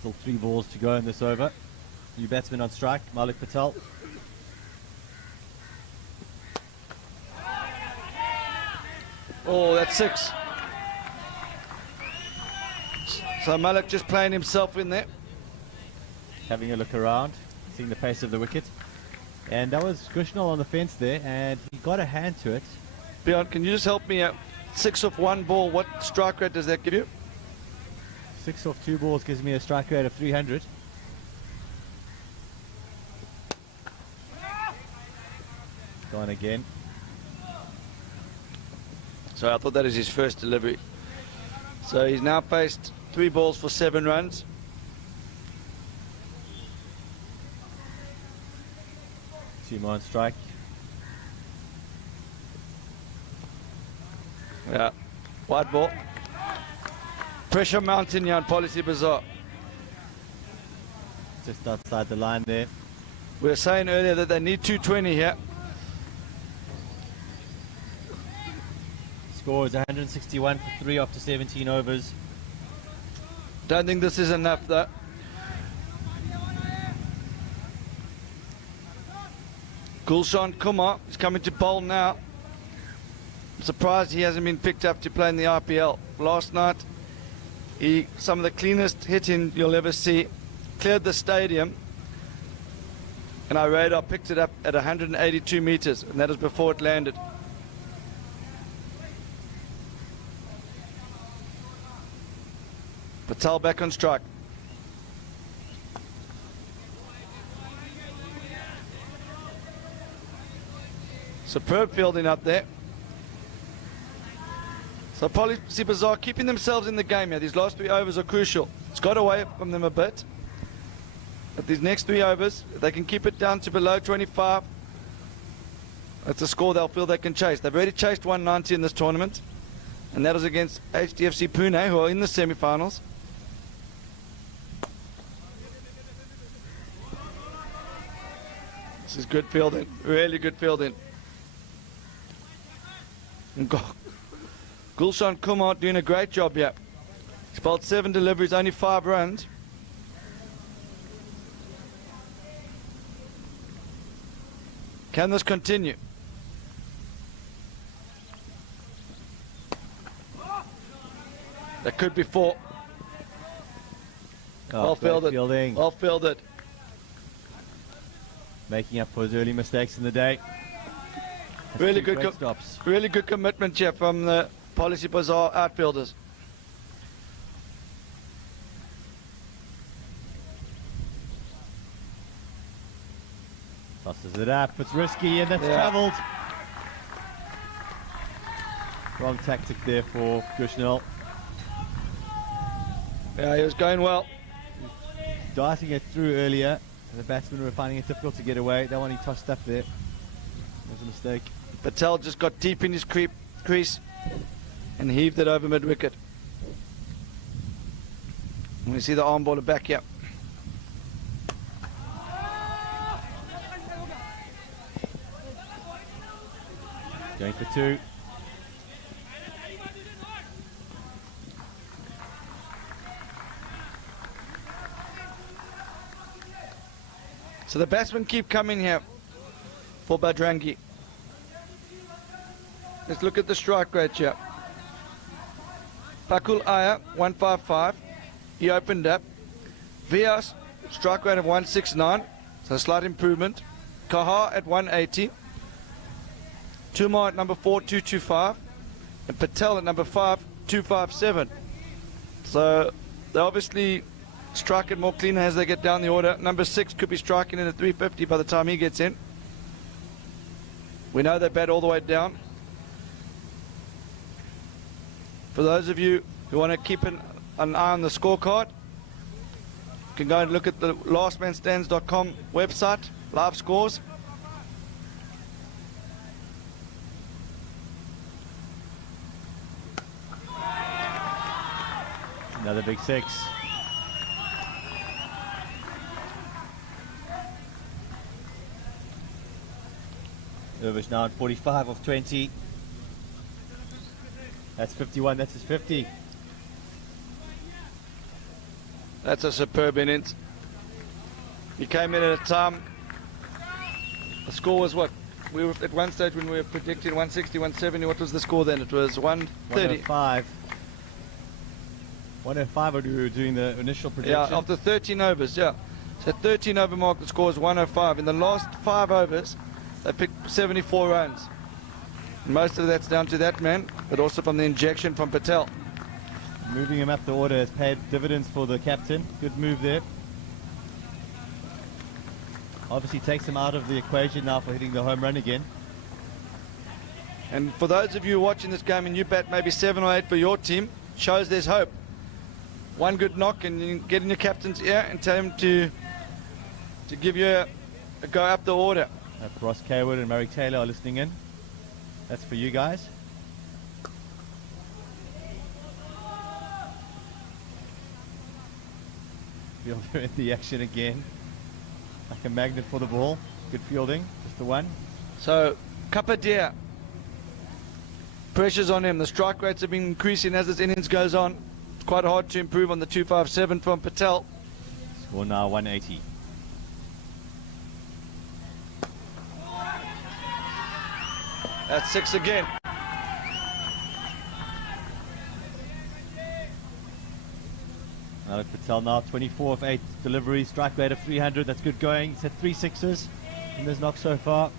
Still 3 balls to go in this over. New batsman on strike, Malik Patel. Oh, that's 6. So Malik just playing himself in there. Having a look around, seeing the pace of the wicket. And that was Krishnal on the fence there, and he got a hand to it. Bjorn, can you just help me out? 6 off 1 ball, what strike rate does that give you? 6 off 2 balls gives me a strike rate of 300. Gone again. So I thought that is his first delivery. So he's now faced 3 balls for 7 runs. Two more on strike. Yeah, wide ball. Pressure mountain here on Policybazaar. Just outside the line there. We were saying earlier that they need 220 here. Score is 161 for 3 after 17 overs. Don't think this is enough though. Gulshan Kumar is coming to bowl now. I'm surprised he hasn't been picked up to play in the IPL. Last night, some of the cleanest hitting you'll ever see. Cleared the stadium, and our radar picked it up at 182 meters, and that is before it landed. Patel back on strike. Superb fielding up there. So Policybazaar keeping themselves in the game here. These last 3 overs are crucial. It's got away from them a bit. But these next 3 overs, if they can keep it down to below 25, that's a score they'll feel they can chase. They've already chased 190 in this tournament, and that is against HDFC Pune, who are in the semi-finals. This is good fielding, really good fielding. And Gulshan Kumar doing a great job here. He's bowled 7 deliveries, only 5 runs. Can this continue? That could be 4. Well fielded. Fielding. Well fielded. Making up for his early mistakes in the day. That's Really 2 good, great stops. really good commitment here from the Policybazaar outfielders. Tosses it up. It's risky, and that's Yeah. travelled. Wrong tactic there for Krishnal. Yeah, he was going well. Darting it through earlier. The batsmen were finding it difficult to get away. That one he tossed up there. Was a mistake. Patel just got deep in his crease and heaved it over mid-wicket. And we see the arm baller back here. Going for 2. So the batsmen keep coming here for Bajrangi. Let's look at the strike rate here. Pakul Iyer, 155. He opened up. Vias, strike rate of 169. So a slight improvement. Kahar at 180. Tumar at number 4, 225. And Patel at number 5, 257. So they're obviously striking more cleaner as they get down the order. Number 6 could be striking in at 350 by the time he gets in. We know they bat all the way down. For those of you who want to keep an eye on the scorecard, you can go and look at the lastmanstands.com website, live scores. Another big 6. Irvish now at 45 of 20. That's 51, that's his 50. That's a superb innings. He came in at a time. The score was what? We were at one stage when we were predicting 160, 170. What was the score then? It was 130. 105. 105 when we were doing the initial prediction. Yeah, after 13 overs, yeah. So 13 over mark, the score is 105. In the last 5 overs, they picked 74 runs. Most of that's down to that man, but also from the injection from Patel. Moving him up the order has paid dividends for the captain. Good move there. Obviously takes him out of the equation now for hitting the home run again. And for those of you watching this game and you bet maybe 7 or 8 for your team, shows there's hope. One good knock and you get in your captain's ear and tell him to give you a go up the order. Ross Kaywood and Murray Taylor are listening in. That's for you guys. Fielder in the action again. Like a magnet for the ball. Good fielding. Just the one. So, Kapadia. Pressure's on him. The strike rates have been increasing as this innings goes on. It's quite hard to improve on the 257 from Patel. Score now 180. That's 6 again. Alec Patel now 24 of 8 deliveries, strike rate of 300. That's good going. He's had 3 sixes in this knock so far.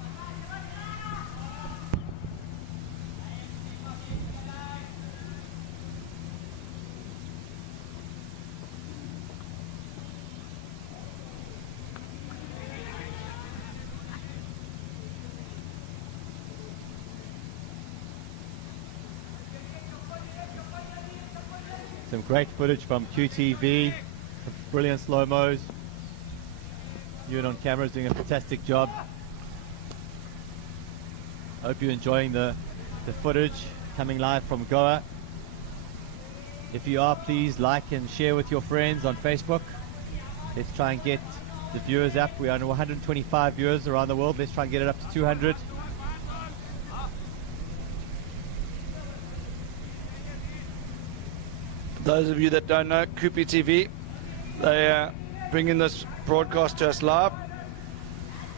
Some great footage from QTV, some brilliant slow-mos. Ewan on camera is doing a fantastic job. Hope you're enjoying the footage coming live from Goa. If you are, please like and share with your friends on Facebook. Let's try and get the viewers up. We are on 125 viewers around the world. Let's try and get it up to 200. Those of you that don't know, Kupi TV, they bring in this broadcast to us live.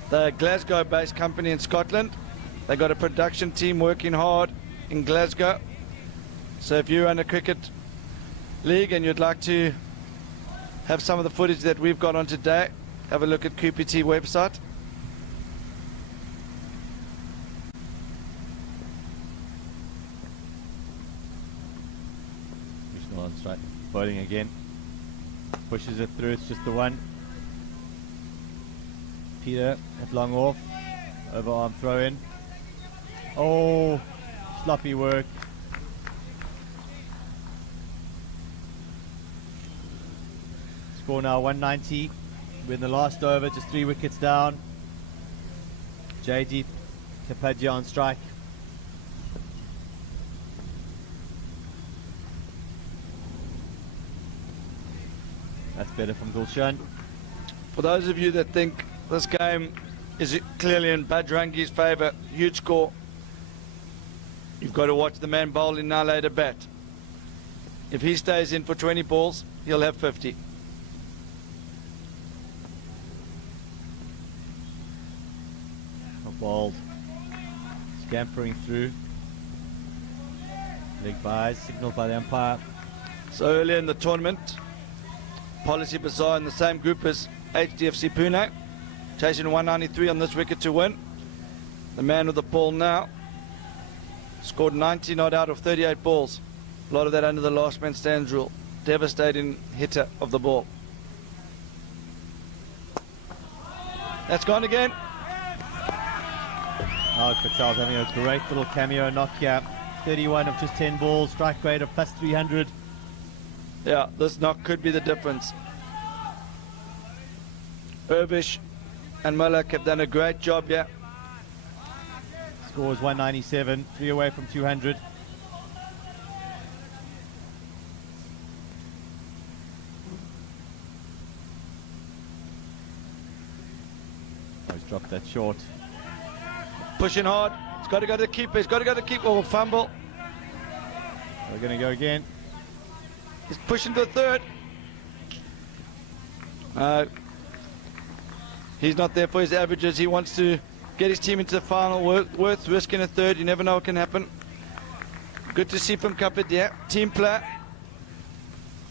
They're a Glasgow-based company in Scotland. They got a production team working hard in Glasgow. So if you run a cricket league and you'd like to have some of the footage that we've got on today, have a look at Kupi TV website. On strike, bowling again, pushes it through. It's just the one. Peter at long off, overarm throw in. Oh, sloppy work. Score now 190. We're in the last over, just 3 wickets down. JD Kapadia on strike. That's better from Gulshan. For those of you that think this game is clearly in Bajrangi's favour, huge score, you've got to watch the man bowling now later bat. If he stays in for 20 balls, he'll have 50. Ball scampering through. Leg buys, signaled by the umpire. So earlier in the tournament, Policybazaar in the same group as HDFC Pune, chasing 193 on this wicket to win. The man with the ball now scored 90 not out of 38 balls. A lot of that under the last man stands rule. Devastating hitter of the ball. That's gone again. Alec Patel's having a great little cameo knock here. 31 of just 10 balls, strike rate of plus 300. Yeah, this knock could be the difference. Irvish and Malak have done a great job here. Scores 197, 3 away from 200. Oh, he's dropped that short. Pushing hard. He's got to go to the keeper. He's got to go to the keeper. Oh, fumble. We're going to go again. He's pushing to the third. He's not there for his averages. He wants to get his team into the final. Worth risking a third. You never know what can happen. Good to see from Kapadia. Team player.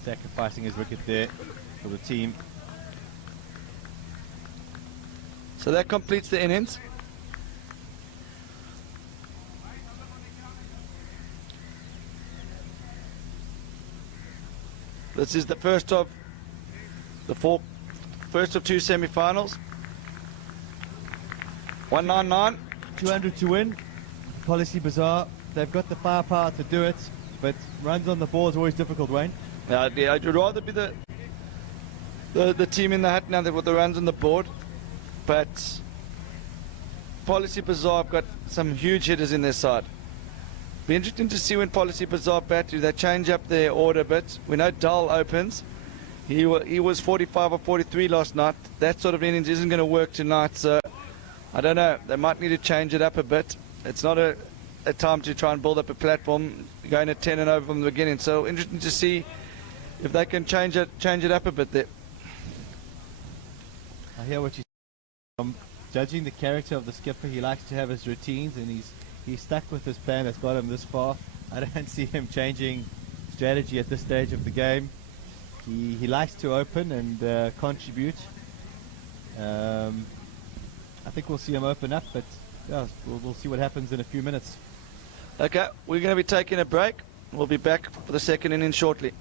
Sacrificing his wicket there for the team. So that completes the innings. This is the first of two semi-finals. 199. 200 to win. Policybazaar, they've got the firepower to do it, but runs on the ball is always difficult, Wayne. Yeah, I'd rather be the team in the hat now with the runs on the board, but Policybazaar have got some huge hitters in their side. Be interesting to see when Policybazaar bat. Do they change up their order a bit? We know Dull opens. He was 45 or 43 last night. That sort of innings isn't going to work tonight, so I don't know. They might need to change it up a bit. It's not a time to try and build up a platform going at 10 and over from the beginning. So interesting to see if they can change it up a bit there. I hear what you say. Judging the character of the skipper, he likes to have his routines, and he's stuck with his plan that's got him this far. I don't see him changing strategy at this stage of the game. He likes to open and contribute. I think we'll see him open up, but yeah, we'll see what happens in a few minutes. Okay, we're going to be taking a break. We'll be back for the second inning shortly.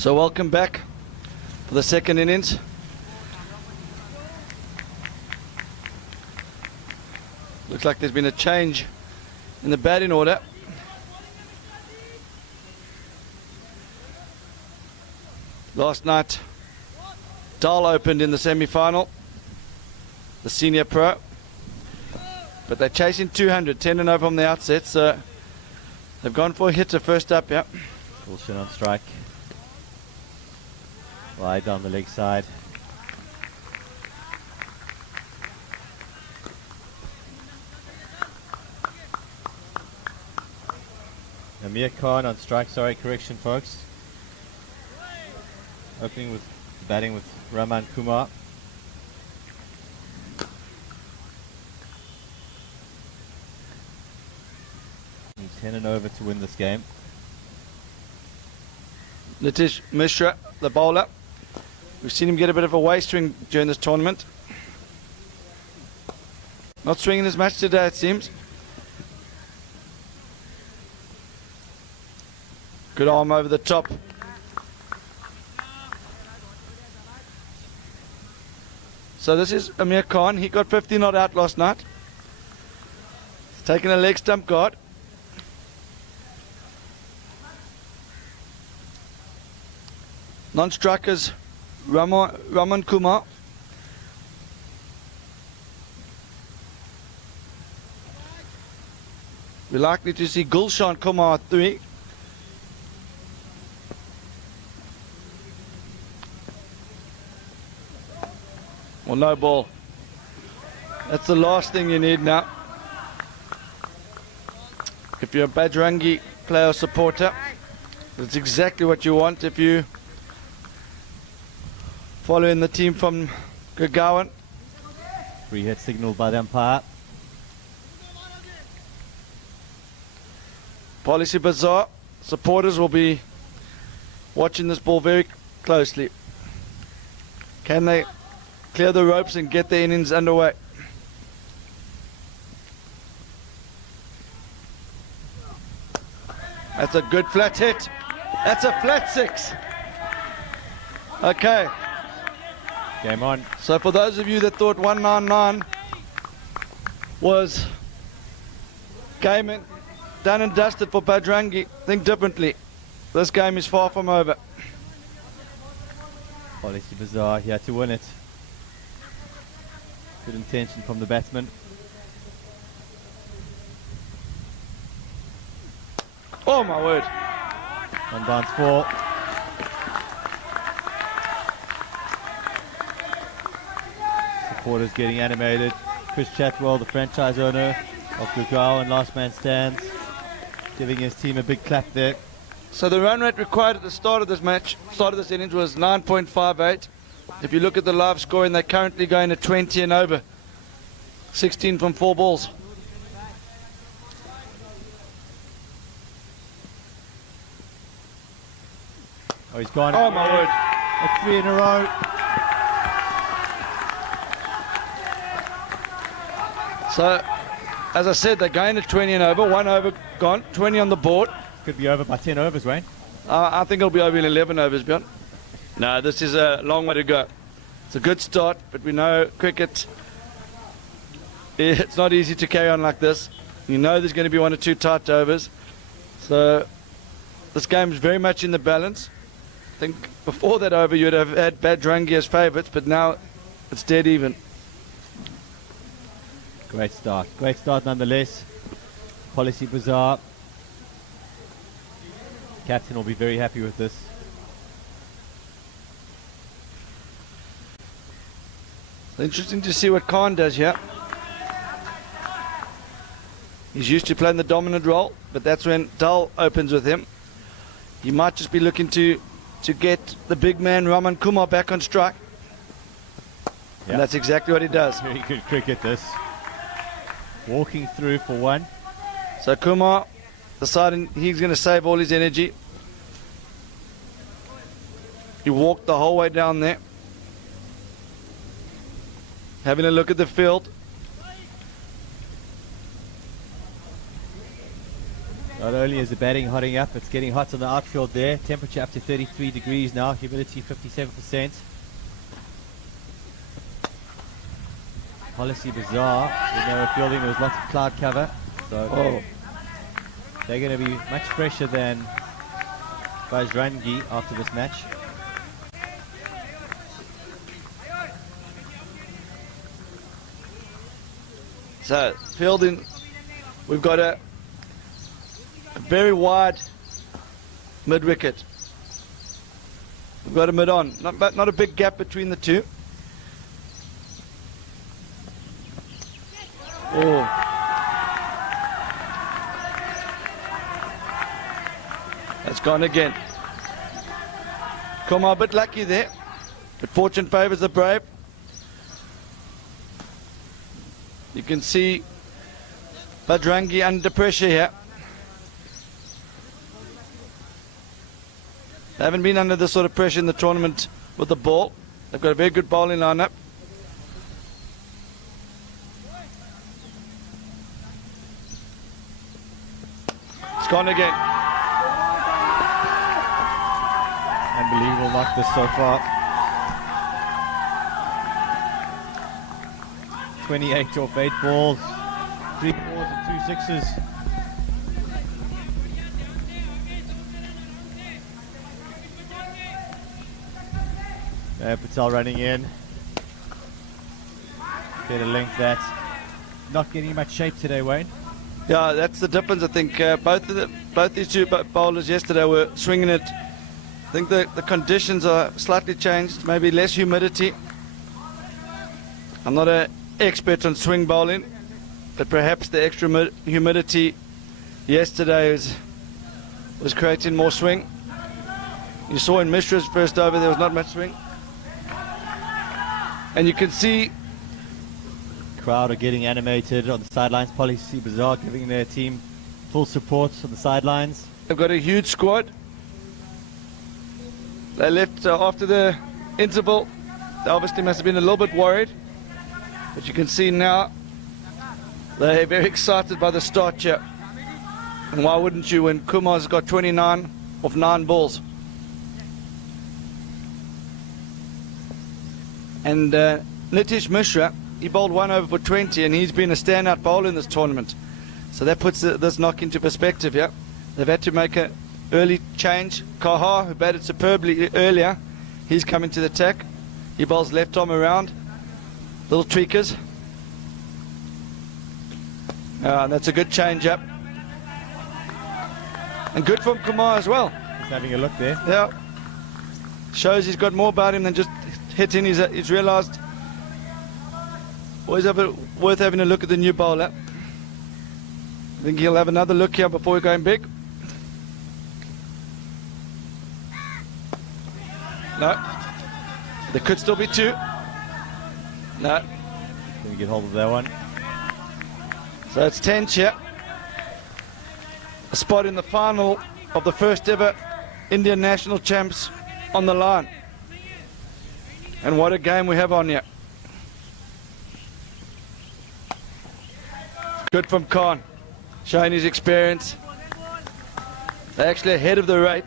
So welcome back for the second innings. Looks like there's been a change in the batting order. Last night, Dull opened in the semi-final, the senior pro, but they're chasing 200, 10 and over from the outset, so they've gone for a hitter first up, yeah. Wilson on strike. Wide down the leg side. Amir Khan on strike, sorry, correction folks. Opening with batting with Raman Kumar. He's 10 and over to win this game. Nitish Mishra, the bowler. We've seen him get a bit of a waist swing during this tournament. Not swinging as much today, it seems. Good arm over the top. So this is Amir Khan. He got 50 not out last night. He's taken a leg stump guard. Non-strikers, Raman Kumar. We're likely to see Gulshan Kumar at 3. Well, no ball. That's the last thing you need now. If you're a Bajrangi player or supporter, that's exactly what you want if you following the team from Gurgaon. Free hit signal by the umpire. Policybazaar supporters will be watching this ball very closely. Can they clear the ropes and get the innings underway? That's a good flat hit. That's a flat 6. Okay. Game on. So for those of you that thought 199 was game done and dusted for Bajrangi, think differently. This game is far from over. Policybazaar here to win it. Good intention from the batsman. Oh my word. One bounce 4. Supporters getting animated. Chris Chatwell, the franchise owner of Gurgaon and Last Man Stands, giving his team a big clap there. So the run rate required at the start of this match, start of this innings, was 9.58. If you look at the live scoring, they're currently going at 20 and over. 16 from 4 balls. Oh, he's gone. Oh my word. That's 3 in a row. So, as I said, they're going at 20 and over. 1 over gone, 20 on the board. Could be over by 10 overs, Wayne. I think it'll be over in 11 overs, Bjorn. No, this is a long way to go. It's a good start, but we know cricket, it's not easy to carry on like this. You know there's going to be 1 or 2 tight overs. So this game is very much in the balance. I think before that over you'd have had Bajrangi as favourites, but now it's dead even. Great start. Great start nonetheless. Policybazaar. Captain will be very happy with this. Interesting to see what Khan does here. He's used to playing the dominant role, but that's when Dull opens with him. He might just be looking to get the big man Raman Kumar back on strike. Yep. And that's exactly what he does. Very good cricket this. Walking through for 1. So Kumar deciding he's going to save all his energy. He walked the whole way down there. Having a look at the field. Not only is the batting hotting up, it's getting hot on the outfield there. Temperature up to 33 degrees now, humidity 57%. Policybazaar, when they were fielding, there was lots of cloud cover. So they're going to be much fresher than Bajrangi after this match. So, fielding, we've got a very wide mid-wicket. We've got a mid-on, but not a big gap between the two. Oh. That's gone again. Come on, a bit lucky there, but fortune favours the brave. You can see Bajrangi under pressure here. They haven't been under this sort of pressure in the tournament with the ball. They've got a very good bowling lineup. It's gone again. Unbelievable knock this so far. 28 off 8 balls, 3 fours and 2 sixes. Patel running in. Better length that. Not getting much shape today, Wayne. Yeah, that's the difference. I think both these two bowlers yesterday were swinging it. I think the conditions are slightly changed, maybe less humidity. I'm not an expert on swing bowling, but perhaps the extra humidity yesterday was creating more swing. You saw in Mishra's first over there was not much swing. And you can see crowd are getting animated on the sidelines. Policybazaar giving their team full support on the sidelines. They've got a huge squad. They left after the interval. They obviously must have been a little bit worried. But you can see now they're very excited by the start here. And why wouldn't you when Kumar's got 29 off 9 balls? And Nitish Mishra, he bowled 1 over for 20 and he's been a standout bowler in this tournament. So that puts this knock into perspective here. They've had to make an early change. Kaha, who batted superbly earlier, he's coming to the attack. He bowls left arm around. Little tweakers. That's a good change up. And good from Kumar as well. He's having a look there. Yeah. Shows he's got more about him than just hitting. He's realised always worth having a look at the new bowler. I think he'll have another look here before we're going big. No. There could still be 2. No. Can we get hold of that one? So it's 10 here. A spot in the final of the first ever Indian national champs on the line. And what a game we have on here. Good from Khan, showing his experience. They're actually ahead of the rate.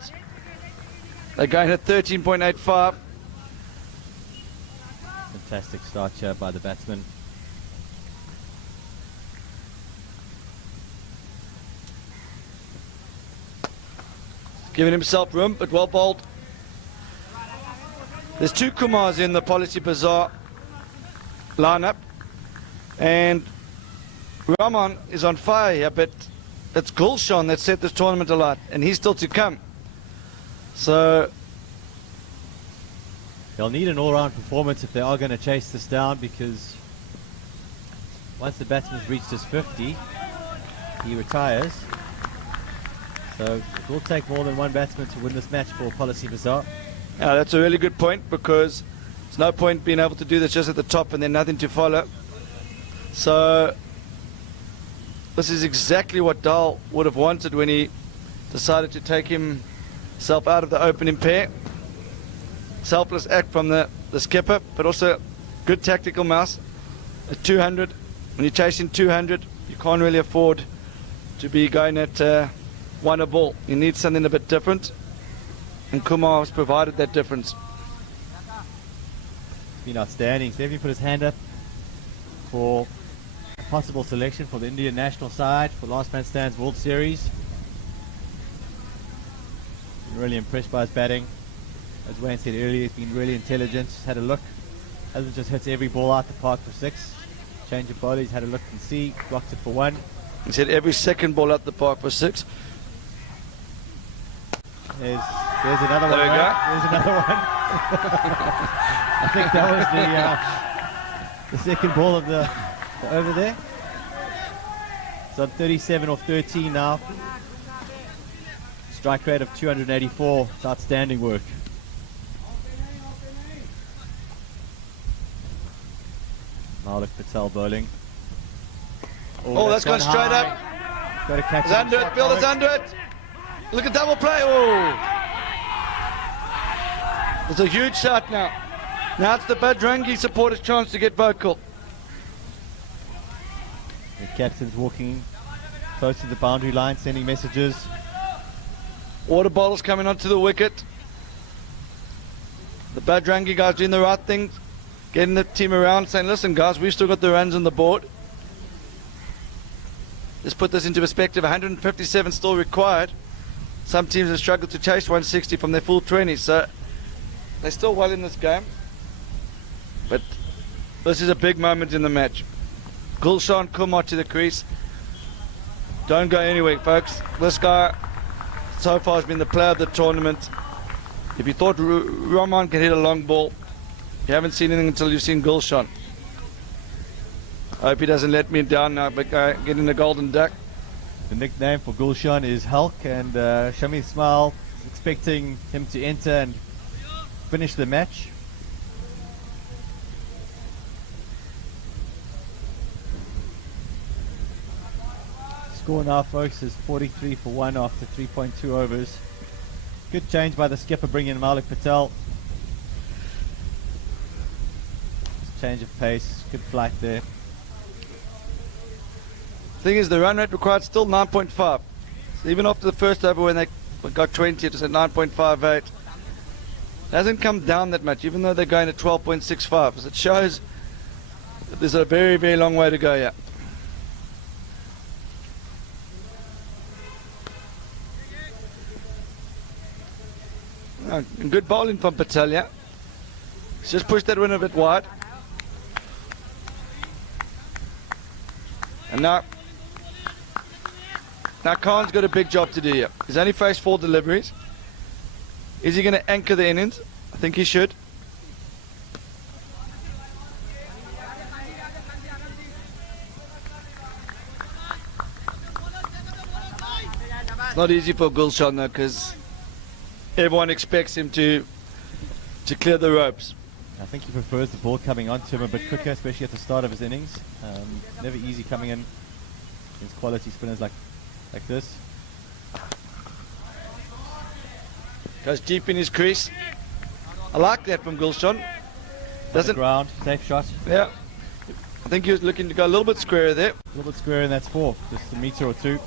They're going at 13.85. Fantastic start here by the batsman. Giving himself room, but well bowled. There's 2 Kumars in the Policybazaar lineup, and Rahman is on fire here, but it's Gulshan that set this tournament alight, and he's still to come. So they'll need an all-round performance if they are going to chase this down, because once the batsman's reached his 50, he retires. So it will take more than one batsman to win this match for Policybazaar. Yeah, that's a really good point, because there's no point being able to do this just at the top and then nothing to follow. So this is exactly what Dal would have wanted when he decided to take himself out of the opening pair. Selfless act from the skipper, but also good tactical mouse. At 200, when you're chasing 200, you can't really afford to be going at won a ball. You need something a bit different, and Kumar has provided that difference. Been outstanding. Stephen put his hand up for a possible selection for the Indian national side for Last Man Stands World Series. Been really impressed by his batting. As Wayne said earlier, he's been really intelligent. He's had a look. Hasn't just hit every ball out the park for 6. Change of bowler, he's had a look and see. Blocked it for 1. He said every second ball out the park for 6. There's another one. There we go. There's another one. I think that was the second ball of the over there. So 37 off 13 now. Strike rate of 284. It's outstanding work. Malik Patel bowling. Oh, that's gone straight up. Got to catch It's under it. Bill is under it. Look at double play. Oh. It's a huge shot now. Now it's the Bajrangi supporters' chance to get vocal. The captain's walking close to the boundary line, sending messages. Water bottles coming onto the wicket. The Bajrangi guys doing the right thing, getting the team around, saying, listen guys, we've still got the runs on the board. Let's put this into perspective. 157 still required. Some teams have struggled to chase 160 from their full 20, so they're still well in this game. But this is a big moment in the match. Gulshan Kumar to the crease. Don't go anywhere, folks. This guy so far has been the player of the tournament. If you thought Rahman could hit a long ball, you haven't seen anything until you've seen Gulshan. I hope he doesn't let me down now, but getting the golden duck. The nickname for Gulshan is Hulk, and Shami Ismail is expecting him to enter and finish the match. Score now, folks, is 43 for 1 after 3.2 overs. Good change by the skipper, bringing in Malik Patel. Just change of pace, good flight there. Thing is, the run rate required still 9.5. So even after the first over when they got 20, it was at 9.58. It hasn't come down that much, even though they're going at 12.65. So it shows that there's a very, very long way to go yet. And good bowling from Patel, yeah. He's just pushed that one a bit wide. And now Khan's got a big job to do here. He's only faced 4 deliveries. Is he going to anchor the innings? I think he should. It's not easy for Gulshan though, because everyone expects him to clear the ropes. I think he prefers the ball coming onto him a bit quicker, especially at the start of his innings. Never easy coming in against quality spinners like this. Goes deep in his crease. I like that from Gulshan. Doesn't Ground, safe shot. Yeah. I think he was looking to go a little bit squarer there. A little bit square, and that's 4. Just a metre or 2.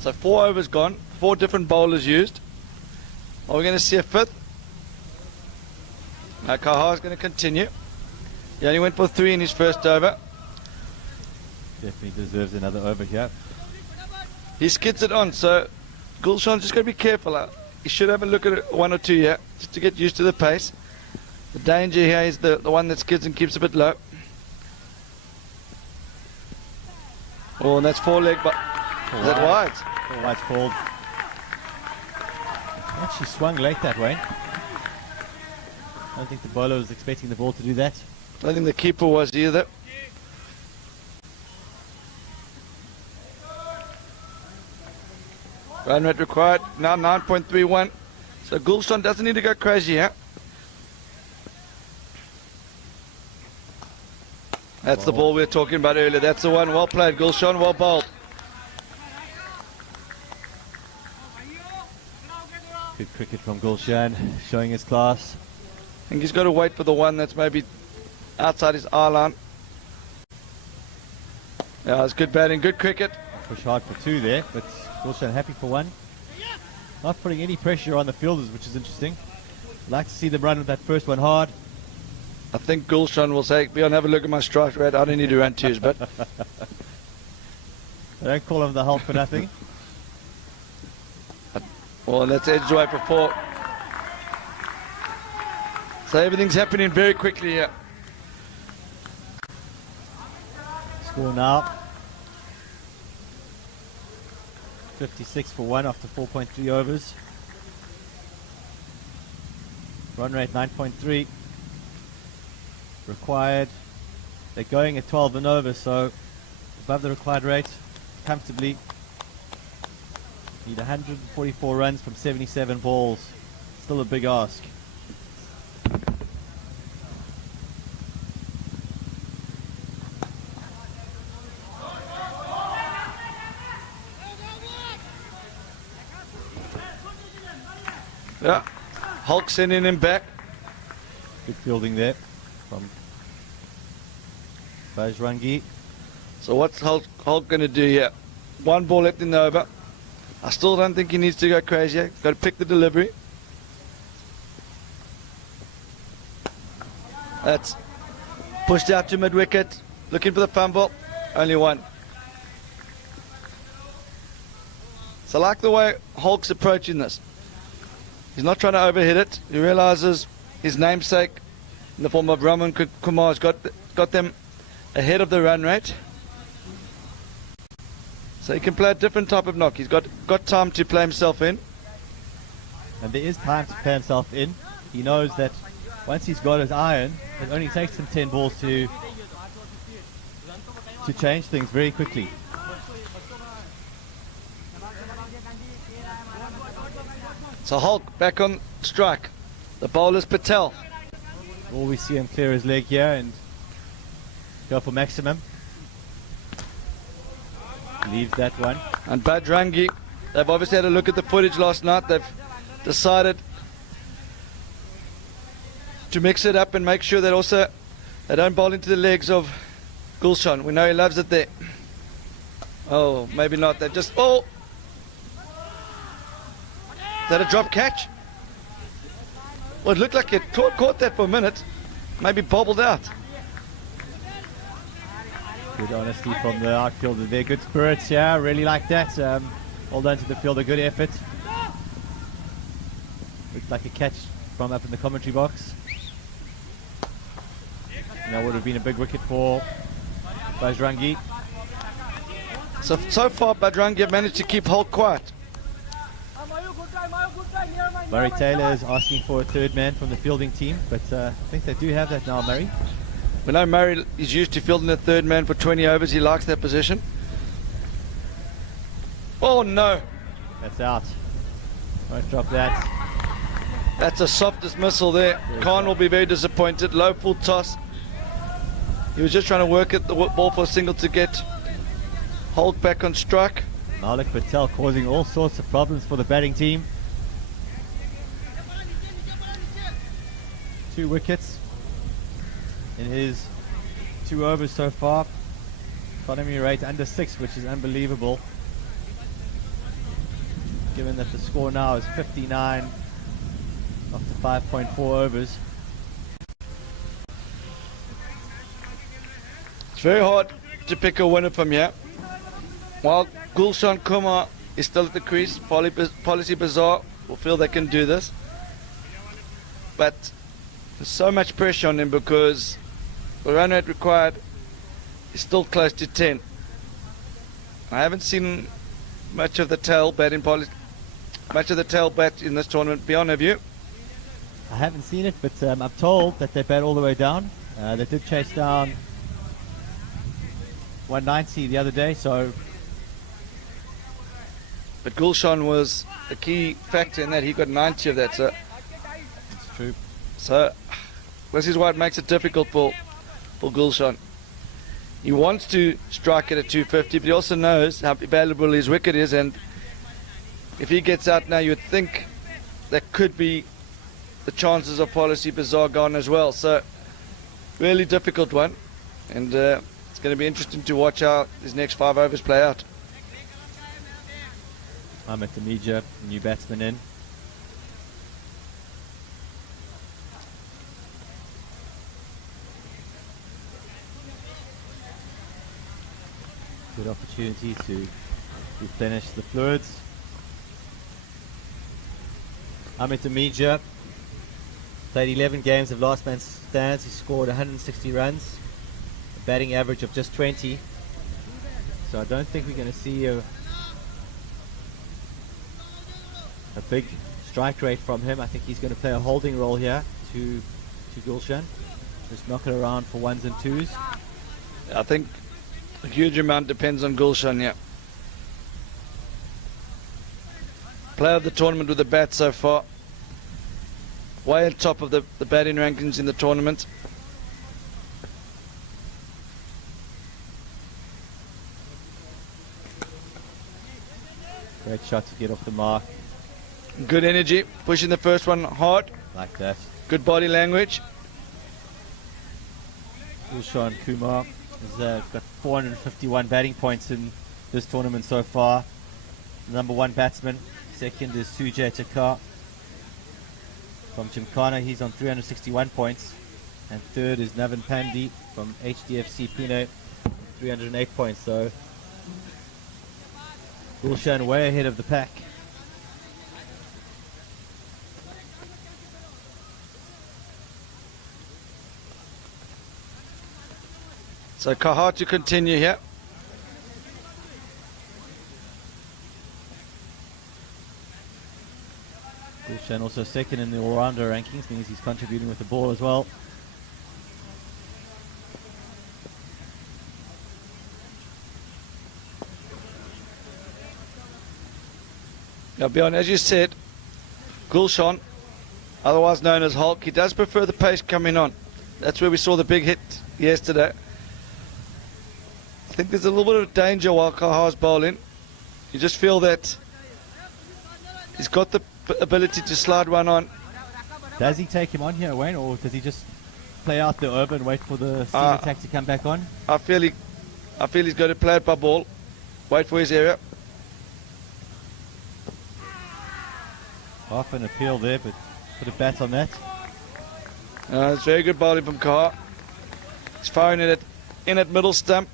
So 4 overs gone, 4 different bowlers used. Are we going to see a 5th? No, Kahar's going to continue. He only went for 3 in his first over. Definitely deserves another over here. He skids it on, so Gulshan's just got to be careful. He should have a look at 1 or 2 here, just to get used to the pace. The danger here is the one that skids and keeps a bit low. Oh, and that's 4 leg, but is that wide? 4 wide's called. Actually swung late that way. I don't think the bowler was expecting the ball to do that. I don't think the keeper was either. Run rate required, now 9.31. So Gulshan doesn't need to go crazy here. That's the ball we were talking about earlier. That's the one. Well played, Gulshan. Well bowled. Good cricket from Gulshan, showing his class. I think he's got to wait for the one that's maybe outside his eye line. Yeah, it's good batting, good cricket. Push hard for 2 there, but Gulshan happy for 1. Not putting any pressure on the fielders, which is interesting. Like to see them run with that first one hard. I think Gulshan will say, "Bjorn, have a look at my strike rate. I don't need to run 2s, but..." They don't call him the Hulk for nothing. Well, that's edged away for 4. So everything's happening very quickly here. Score now. 56 for 1 after 4.3 overs. Run rate 9.3. Required. They're going at 12 and over, so above the required rate comfortably. Need 144 runs from 77 balls. Still a big ask. Yeah, Hulk sending him back. Good fielding there from Bajrangi. So what's Hulk going to do here? 1 ball left in the over. I still don't think he needs to go crazy. Got to pick the delivery. That's pushed out to mid-wicket. Looking for the fumble. Only 1. So I like the way Hulk's approaching this. He's not trying to overhit it. He realizes his namesake in the form of Raman Kumar's got them ahead of the run rate. So he can play a different type of knock. He's got time to play himself in. And there is time to play himself in. He knows that once he's got his iron, it only takes him 10 balls to change things very quickly. So Hulk back on strike. The bowler's Patel. Will we see him clear his leg here and go for maximum? Leaves that one. And Bajrangi, they've obviously had a look at the footage last night. They've decided to mix it up and make sure that also they don't bowl into the legs of Gulshan. We know he loves it there. Oh, maybe not. They've just... Oh! Is that a drop catch? Well, it looked like it caught that for a minute. Maybe bobbled out. Good honesty from the outfielder there. Good spirits here. Really like that. Well done to the fielder. Good effort. Looked like a catch from up in the commentary box. And that would have been a big wicket for Bajrangi. So far, Bajrangi have managed to keep Hulk quiet. Murray Taylor is asking for a 3rd man from the fielding team, but I think they do have that now, Murray. We know Murray is used to fielding a 3rd man for 20 overs. He likes that position. Oh no! That's out. Won't drop that. That's a soft dismissal there. Khan will be very disappointed. Low full toss. He was just trying to work at the ball for a single to get Hulk back on strike. Malik Patel causing all sorts of problems for the batting team. 2 wickets in his 2 overs so far. Economy rate under 6, which is unbelievable, given that the score now is 59 after 5.4 overs. It's very hard to pick a winner from here. While Gulshan Kumar is still at the crease, Policybazaar will feel they can do this. But there's so much pressure on him because the run rate required is still close to 10. I haven't seen much of the tail bat in this tournament. Beyond, have you? I haven't seen it, but I'm told that they bat all the way down. They did chase down 190 the other day, so... But Gulshan was a key factor in that. He got 90 of that, so... It's true. So, this is why it makes it difficult for Gulshan. He wants to strike it at 250, but he also knows how valuable his wicket is, and if he gets out now, you'd think that could be the chances of Policybazaar gone as well. So really difficult one, and it's going to be interesting to watch how these next 5 overs play out. Ahmed Tamija, new batsman in. Good opportunity to replenish the fluids. Ahmed Tamija played 11 games of last man stands. He scored 160 runs, a batting average of just 20. So I don't think we're going to see a big strike rate from him. I think he's going to play a holding role here to Gulshan. Just knock it around for ones and twos. I think a huge amount depends on Gulshan, yeah. Player of the tournament with the bat so far. Way on top of the batting rankings in the tournament. Great shot to get off the mark. Good energy, pushing the first one hard. Like that. Good body language. Gulshan Kumar has got 451 batting points in this tournament so far. Number 1 batsman. Second is Sujay Chakar from Gymkhana. He's on 361 points. And third is Navin Pandey from HDFC Pune, 308 points. So Gulshan way ahead of the pack. So Kahar to continue here. Gulshan also second in the all-rounder rankings, means he's contributing with the ball as well. Now, Bjorn, as you said, Gulshan, otherwise known as Hulk, he does prefer the pace coming on. That's where we saw the big hit yesterday. I think there's a little bit of danger while Kahar's bowling. You just feel that he's got the ability to slide one on. Does he take him on here, Wayne, or does he just play out the over and wait for the seam attack to come back on? I feel he's got to play it by ball, wait for his area. Half an appeal there, but put a bat on that. It's very good bowling from Kahar. He's firing it in at middle stump.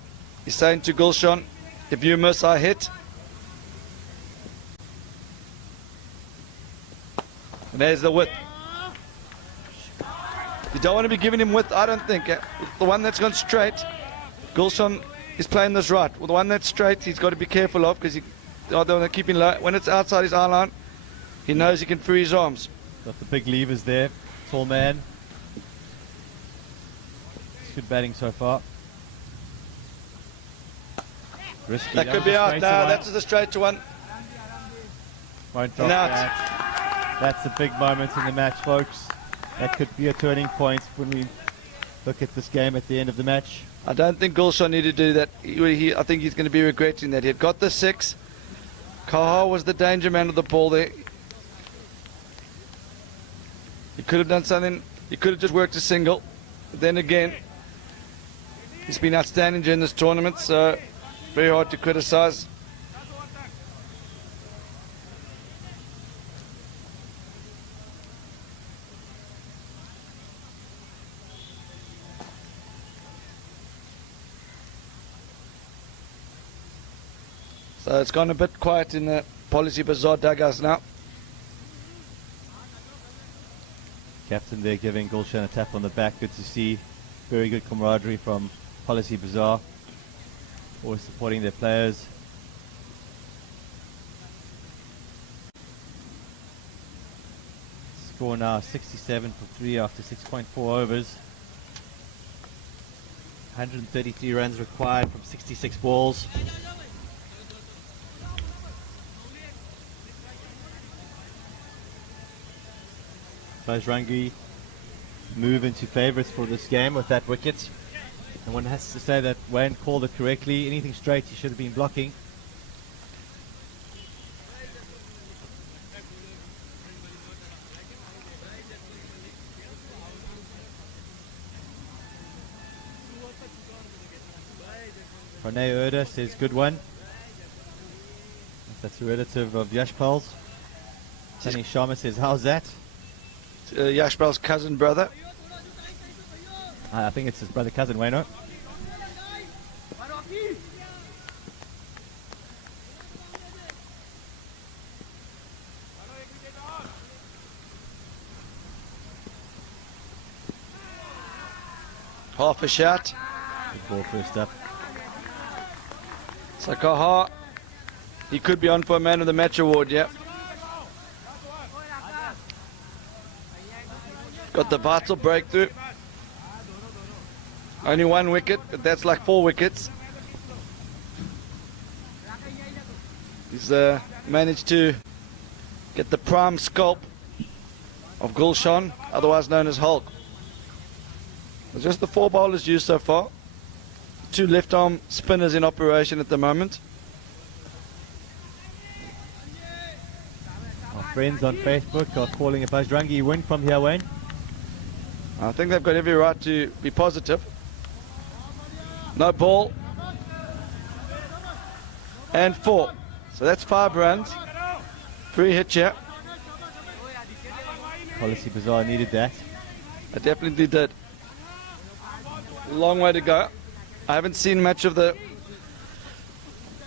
He's saying to Gulshan, if you miss, I hit. And there's the width. You don't want to be giving him width, I don't think. The one that's gone straight, Gulshan is playing this right. Well, the one that's straight, he's got to be careful of, because they want to keep him low. When it's outside his eye line, he knows he can free his arms. Got the big levers there. Tall man. Good batting so far. Risky. That could be out. No, that's the straight to one. Won't drop that. That's a big moment in the match, folks. That could be a turning point when we look at this game at the end of the match. I don't think Gulshan needed to do that. I think he's going to be regretting that. He had got the 6. Kahar was the danger man of the ball there. He could have done something. He could have just worked a single. But then again, he's been outstanding during this tournament, so very hard to criticize. So it's gone a bit quiet in the Policybazaar dugouts now. Captain there giving Gulshan a tap on the back. Good to see. Very good camaraderie from Policybazaar. Always supporting their players. Score now 67 for 3 after 6.4 overs. 133 runs required from 66 balls. Bajrangi move into favourites for this game with that wicket. And one has to say that Wayne called it correctly. Anything straight he should have been blocking. Renee Erda says good one. That's a relative of Yashpal's. Sunny Sharma says, how's that? Yashpal's cousin brother. I think it's his brother cousin, Wayno. Half a shot. Good ball first up. So Kaha, he could be on for a Man of the Match award, yeah. Got the vital breakthrough. Only 1 wicket, but that's like 4 wickets. He's managed to get the prime sculpt of Gulshan, otherwise known as Hulk. Just the 4 bowlers used so far. 2 left-arm spinners in operation at the moment. Our friends on Facebook are calling a Bajrangi win from here, Wayne. I think they've got every right to be positive. No ball. And 4. So that's 5 runs. 3 hits here. Policybazaar needed that. I definitely did. Long way to go. I haven't seen much of the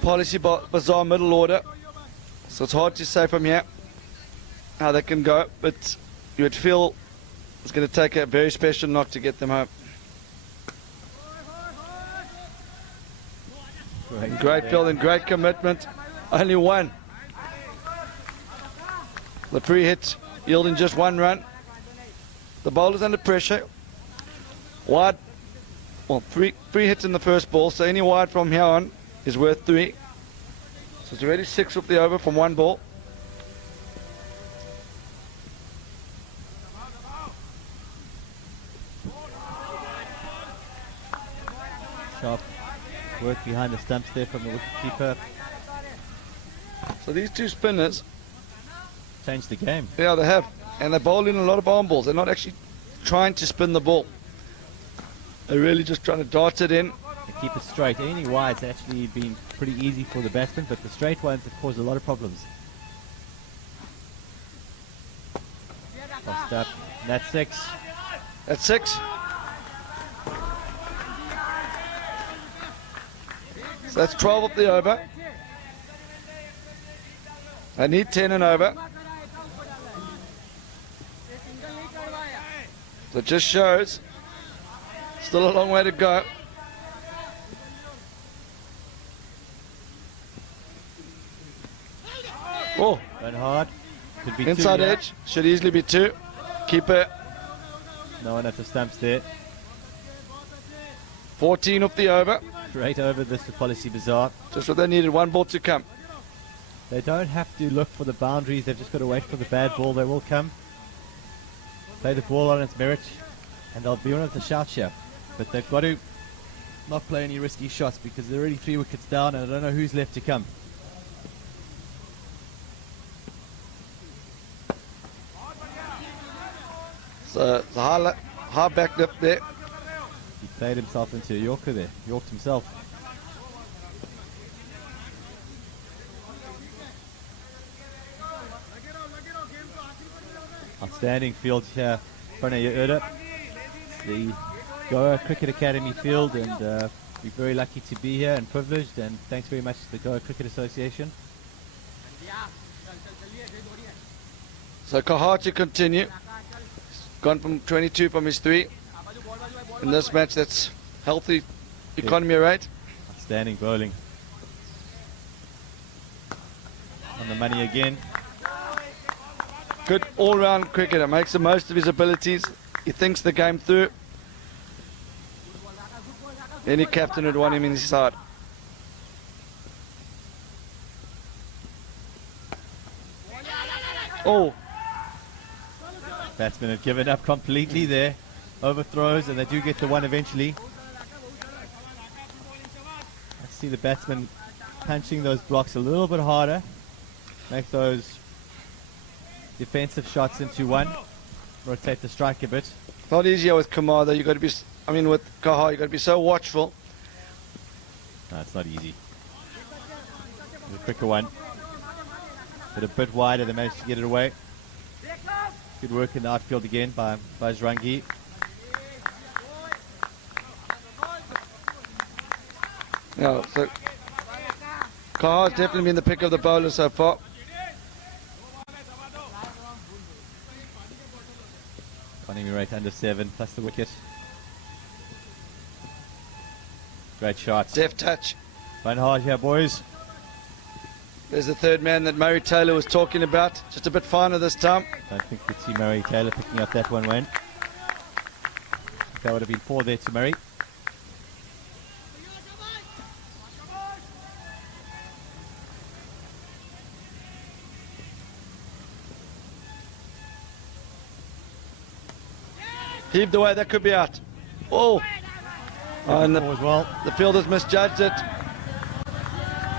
Policybazaar middle order, so it's hard to say from here how they can go, but you would feel it's going to take a very special knock to get them home. Great field and great commitment. Only 1. The free hit yielding just 1 run. The bowler's under pressure. Wide. Well, three hits in the first ball, so any wide from here on is worth 3. So it's already 6 off the over from 1 ball. Sharp work behind the stumps there from the wicketkeeper. So these 2 spinners Changed the game. Yeah, they have. And they bowl in a lot of arm balls. They're not actually trying to spin the ball. They're really just trying to dart it in. They keep it straight. Any wide's actually been pretty easy for the batsmen, but the straight ones have caused a lot of problems. Crossed up. And that's 6. That's 6. So that's 12 up the over. They need 10 and over. So it just shows still a long way to go. Oh, Run hard. Could be inside 2 here. edge. Should easily be 2. Keeper. No one at the stumps there. 14 up the over. Great over this for Policybazaar. Just what they needed. 1 ball to come. They don't have to look for the boundaries. They've just got to wait for the bad ball. They will come. Play the ball on its merit, and they'll be one of the shout here. But they've got to not play any risky shots because they're already 3 wickets down, and I don't know who's left to come. So it's a high back lip there. He played himself into a Yorker there. Yorked himself. Outstanding field here. Pranay Urda. The Goa Cricket Academy field, and we're very lucky to be here and privileged, and thanks very much to the Goa Cricket Association. So Kahar to continue. Gone from 22 from his 3. In this match, that's healthy economy rate. Outstanding bowling. On the money again. Good all-round cricketer. Makes the most of his abilities. He thinks the game through. Any captain would want him in his side. Oh, Batsmen have given up completely there. Overthrows, and they do get the 1 eventually. Let's see the batsmen punching those blocks a little bit harder. Make those defensive shots into 1. Rotate the strike a bit. not easier with Kumar though. You got to be, with Kahar, you got to be so watchful. No, it's not easy. The quicker one. But a bit wider, they managed to get it away. Good work in the outfield again by Bajrangi. Yeah, so Kaha's definitely been the pick of the bowler so far. Economy rate under 7 plus the wicket. Great shot. Deft touch. Run hard here, boys. There's the third man that Murray Taylor was talking about. Just a bit finer this time. Don't think we'd see Murray Taylor picking up that one, Wayne. That would have been 4 there to Murray. Heaved away, that could be out. Oh! And the fielders misjudged it.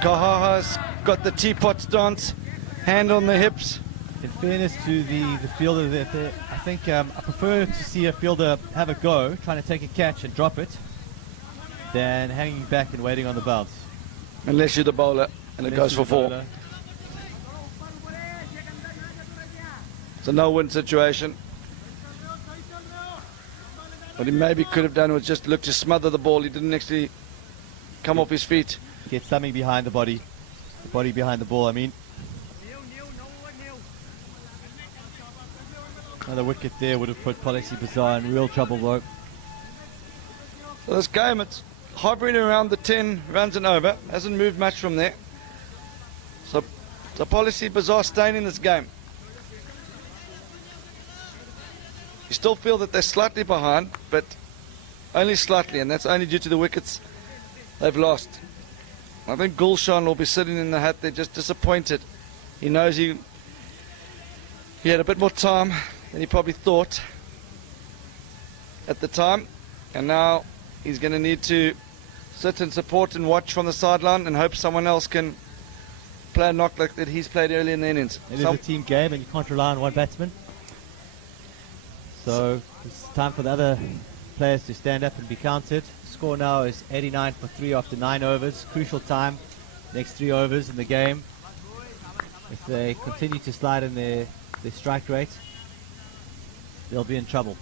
Kaha's got the teapot stance, hand on the hips. In fairness to the fielder, I think I prefer to see a fielder have a go, trying to take a catch and drop it, than hanging back and waiting on the bounce. Unless you're the bowler and it goes for 4. It's a no-win situation. What he maybe could have done was just look to smother the ball. He didn't actually come off his feet. Get something behind the body behind the ball, I mean. Another wicket there would have put Policybazaar in real trouble, though. So this game, it's hovering around the 10 runs and over. Hasn't moved much from there. So Policybazaar staying in this game. You still feel that they're slightly behind, but only slightly, and that's only due to the wickets they've lost. I think Gulshan will be sitting in the hut there just disappointed. He knows he had a bit more time than he probably thought at the time, and now he's going to need to sit and support and watch from the sideline and hope someone else can play a knock like that he's played early in the innings. It is a team game and you can't rely on one batsman. So it's time for the other players to stand up and be counted. Score now is 89 for 3 after 9 overs. Crucial time, next 3 overs in the game. If they continue to slide in their strike rate, they'll be in trouble.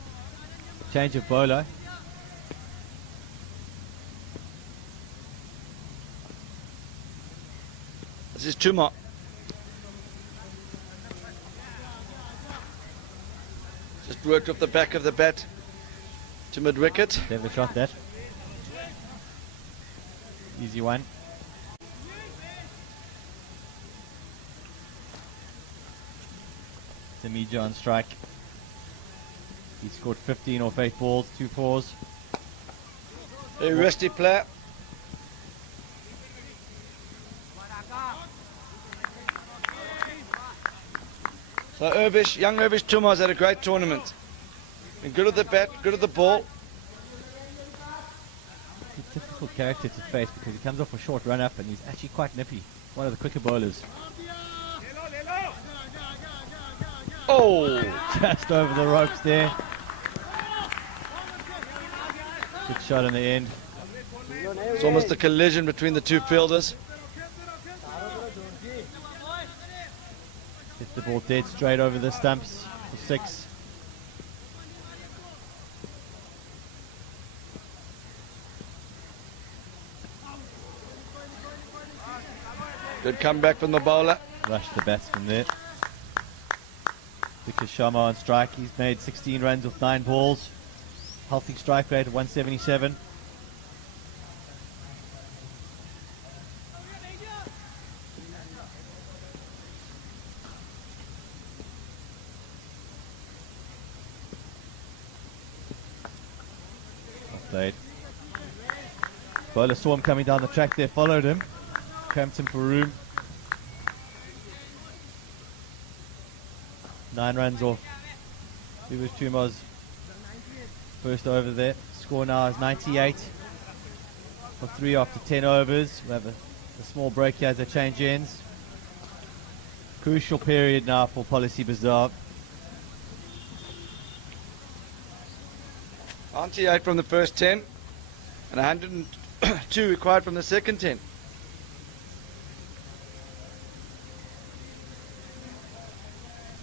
Change of bowler. This is Chuma. Just worked off the back of the bat to mid-wicket. Never shot that. Easy one. Tamija on strike. He scored 15 off 8 balls, 2 fours. Very rusty player. So young Irvish Chuma's had a great tournament. Been good at the bat, good at the ball. It's a difficult character to face because he comes off a short run up and he's actually quite nippy. One of the quicker bowlers. Oh! Just over the ropes there. Good shot in the end. It's almost a collision between the two fielders. Hit the ball dead straight over the stumps for 6. Good comeback from the bowler. Rushed the batsman there. Victor Sharma on strike. He's made 16 runs with 9 balls. Healthy strike rate of 177. Played. Bowler saw him coming down the track there, followed him, cramped him for room. 9 runs off. Ubush Chuma's first over there. Score now is 98 for 3 after 10 overs. We have a small break here as they change ends. Crucial period now for Policybazaar. 98 from the first 10 and 2 required from the second 10.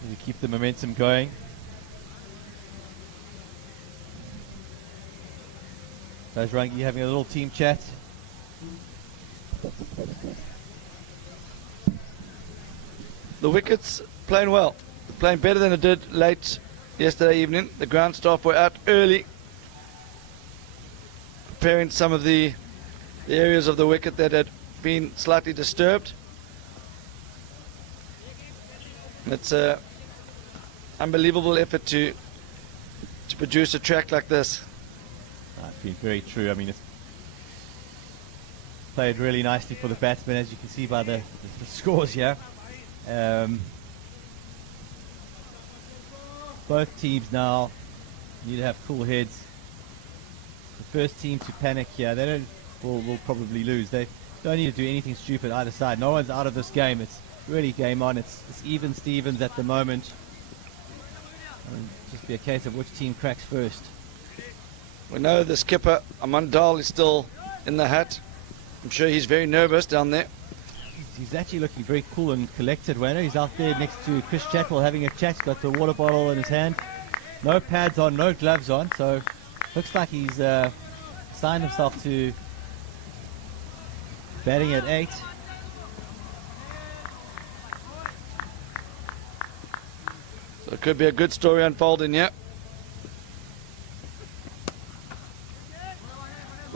To keep the momentum going. Bajrangi having a little team chat. The wickets playing well, playing better than it did late yesterday evening. The ground staff were out early, preparing some of the areas of the wicket that had been slightly disturbed. It's an unbelievable effort to produce a track like this. It's been very true. I mean, it's played really nicely for the batsmen, as you can see by the scores here. Both teams now need to have cool heads. The first team to panic here, they will probably lose. They don't need to do anything stupid either side. No one's out of this game. It's really game on. It's even Stevens at the moment. It'll just be a case of which team cracks first. We know the skipper, Amandal, is still in the hat. I'm sure he's very nervous down there. He's actually looking very cool and collected, Wayne. He's out there next to Chris Chatwell having a chat. He's got the water bottle in his hand. No pads on, no gloves on. So looks like he's signed himself to batting at 8. So it could be a good story unfolding here.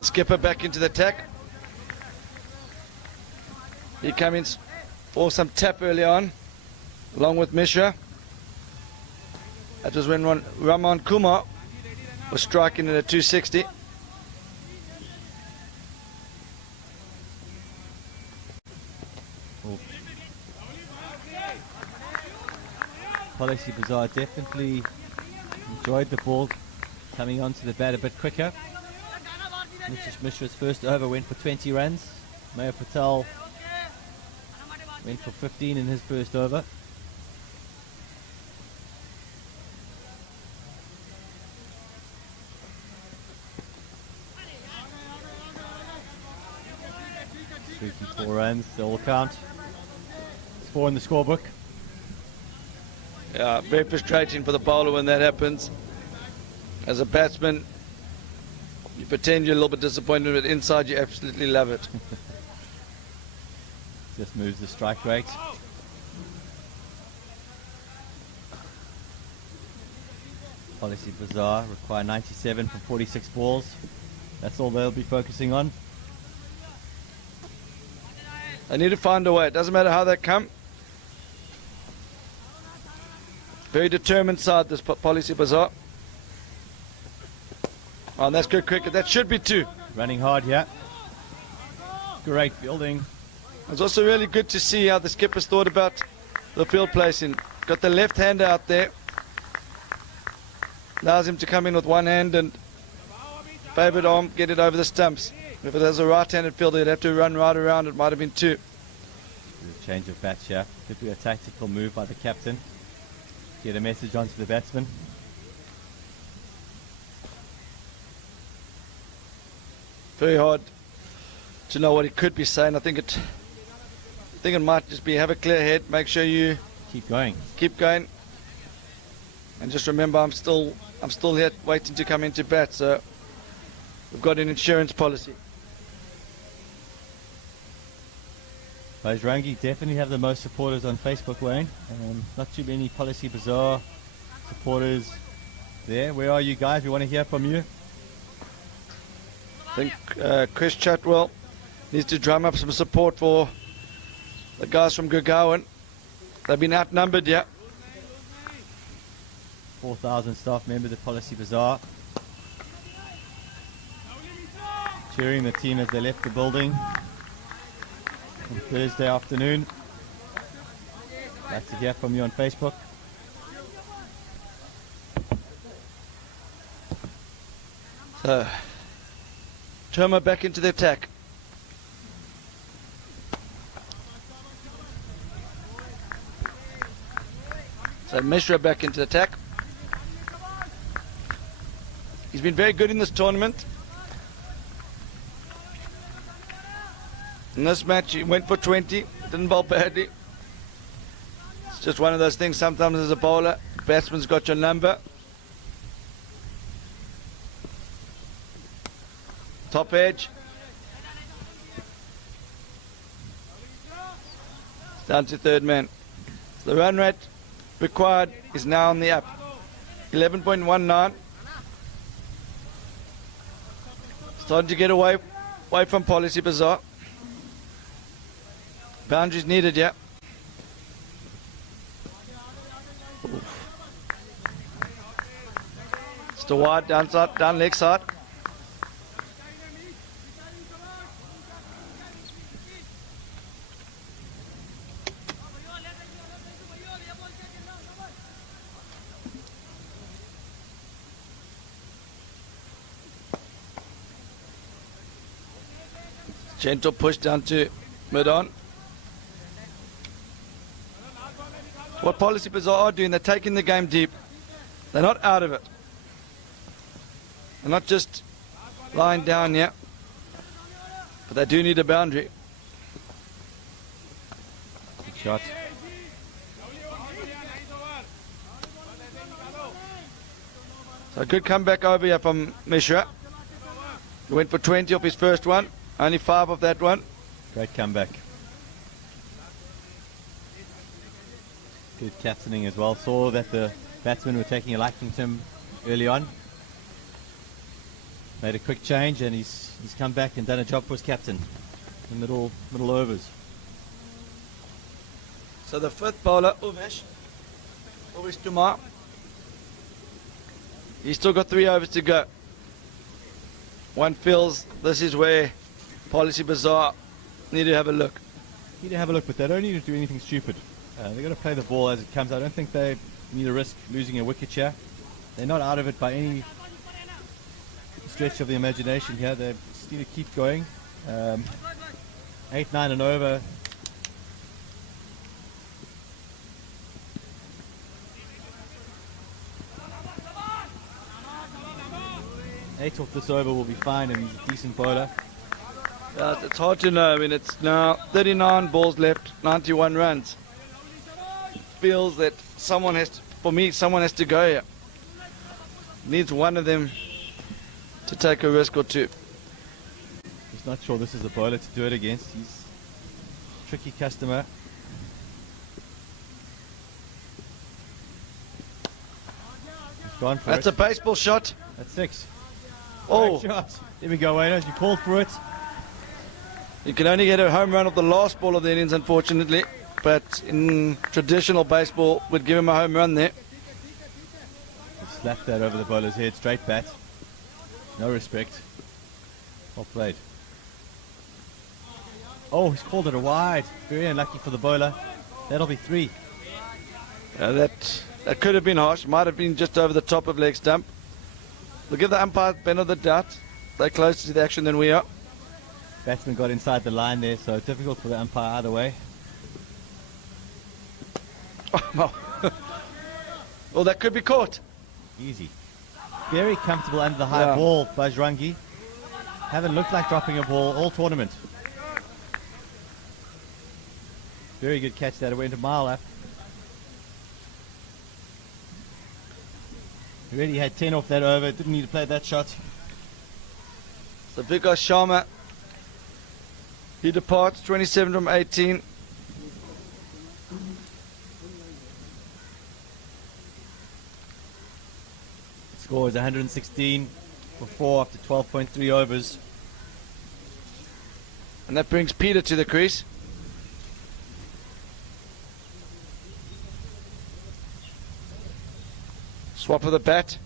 Skipper back into the attack. He came in for some tap early on, along with Mishra. That was when Raman Kumar was striking at a 260. Policybazaar definitely enjoyed the ball coming onto the bat a bit quicker. Mishra's first over went for 20 runs. Mayor Patel went for 15 in his first over. Streaky 4 runs, they all count. It's 4 in the scorebook. Yeah, very frustrating for the bowler when that happens. As a batsman, you pretend you're a little bit disappointed, but inside you absolutely love it. Just moves the strike rate. Policybazaar require 97 from 46 balls. That's all they'll be focusing on. They need to find a way. It doesn't matter how they come. Very determined side, this Policybazaar. Oh, and that's good cricket. That should be 2. Running hard here. Great fielding. It's also really good to see how the skipper's thought about the field placing. Got the left hander out there. Allows him to come in with one hand and favoured arm, get it over the stumps. If it has a right-handed fielder, he'd have to run right around. It might have been 2. Change of bat here. Could be a tactical move by the captain. Get a message onto the batsman. Very hard to know what he could be saying. I think it might just be have a clear head. Make sure you keep going. And just remember, I'm still here waiting to come into bat. So we've got an insurance policy. Bajrangi definitely have the most supporters on Facebook, Wayne. Not too many Policybazaar supporters there. Where are you guys? We want to hear from you. I think Chris Chatwell needs to drum up some support for the guys from Gurgaon. They've been outnumbered, yeah. 4,000 staff members at Policybazaar. Cheering the team as they left the building on Thursday afternoon. Like to hear from you on Facebook. So, Terma back into the attack. So Mishra back into the attack. He's been very good in this tournament. In this match, he went for 20, didn't bowl badly. It's just one of those things. Sometimes as a bowler, batsman's got your number. Top edge. It's down to third man. So the run rate required is now on the up. 11.19. Starting to get away from Policybazaar. Boundaries needed, yeah. Still wide, downside, down leg side. Gentle push down to mid-on. What Policybazaar are doing, they're taking the game deep. They're not out of it. They're not just lying down yet. But they do need a boundary. Good shot. So a good comeback over here from Mishra. He went for 20 off his first one. Only 5 of that one. Great comeback. Good captaining as well. Saw that the batsmen were taking a liking to him early on. Made a quick change and he's come back and done a job for his captain in middle overs. So the fifth bowler, Umesh Tumar. He's still got 3 overs to go. One feels this is where Policybazaar need to have a look. Need to have a look, but they don't need to do anything stupid. They're going to play the ball as it comes. I don't think they need to risk losing a wicket here. They're not out of it by any stretch of the imagination here. They just need to keep going. 8, 9 and over. Eight off this over will be fine, and he's a decent bowler. It's hard to know. I mean, it's now 39 balls left, 91 runs. Feels that someone has to, for me, someone has to go here. Needs one of them to take a risk or two. He's not sure this is a bowler to do it against. He's a tricky customer. He's gone for That's it. a baseball shot. That's 6. Oh, Great shot. There we go, Wayne. You called for it. you can only get a home run of the last ball of the innings, unfortunately. But in traditional baseball, would give him a home run there. He slapped that over the bowler's head, straight bat. No respect. Well played. Oh, he's called it a wide. Very unlucky for the bowler. That'll be 3. That could have been harsh. Might have been just over the top of leg stump. We'll give the umpire benefit of the doubt. They're closer to the action than we are. Batsman got inside the line there, so difficult for the umpire either way. Well, that could be caught. Easy. Very comfortable under the high ball, Bajrangi. Haven't looked like dropping a ball all tournament. Very good catch that. It went a mile up. He already had 10 off that over. Didn't need to play that shot. So Vikas Sharma, he departs 27 from 18. Score is 116 for 4 after 12.3 overs. And that brings Peter to the crease. Swap of the bat.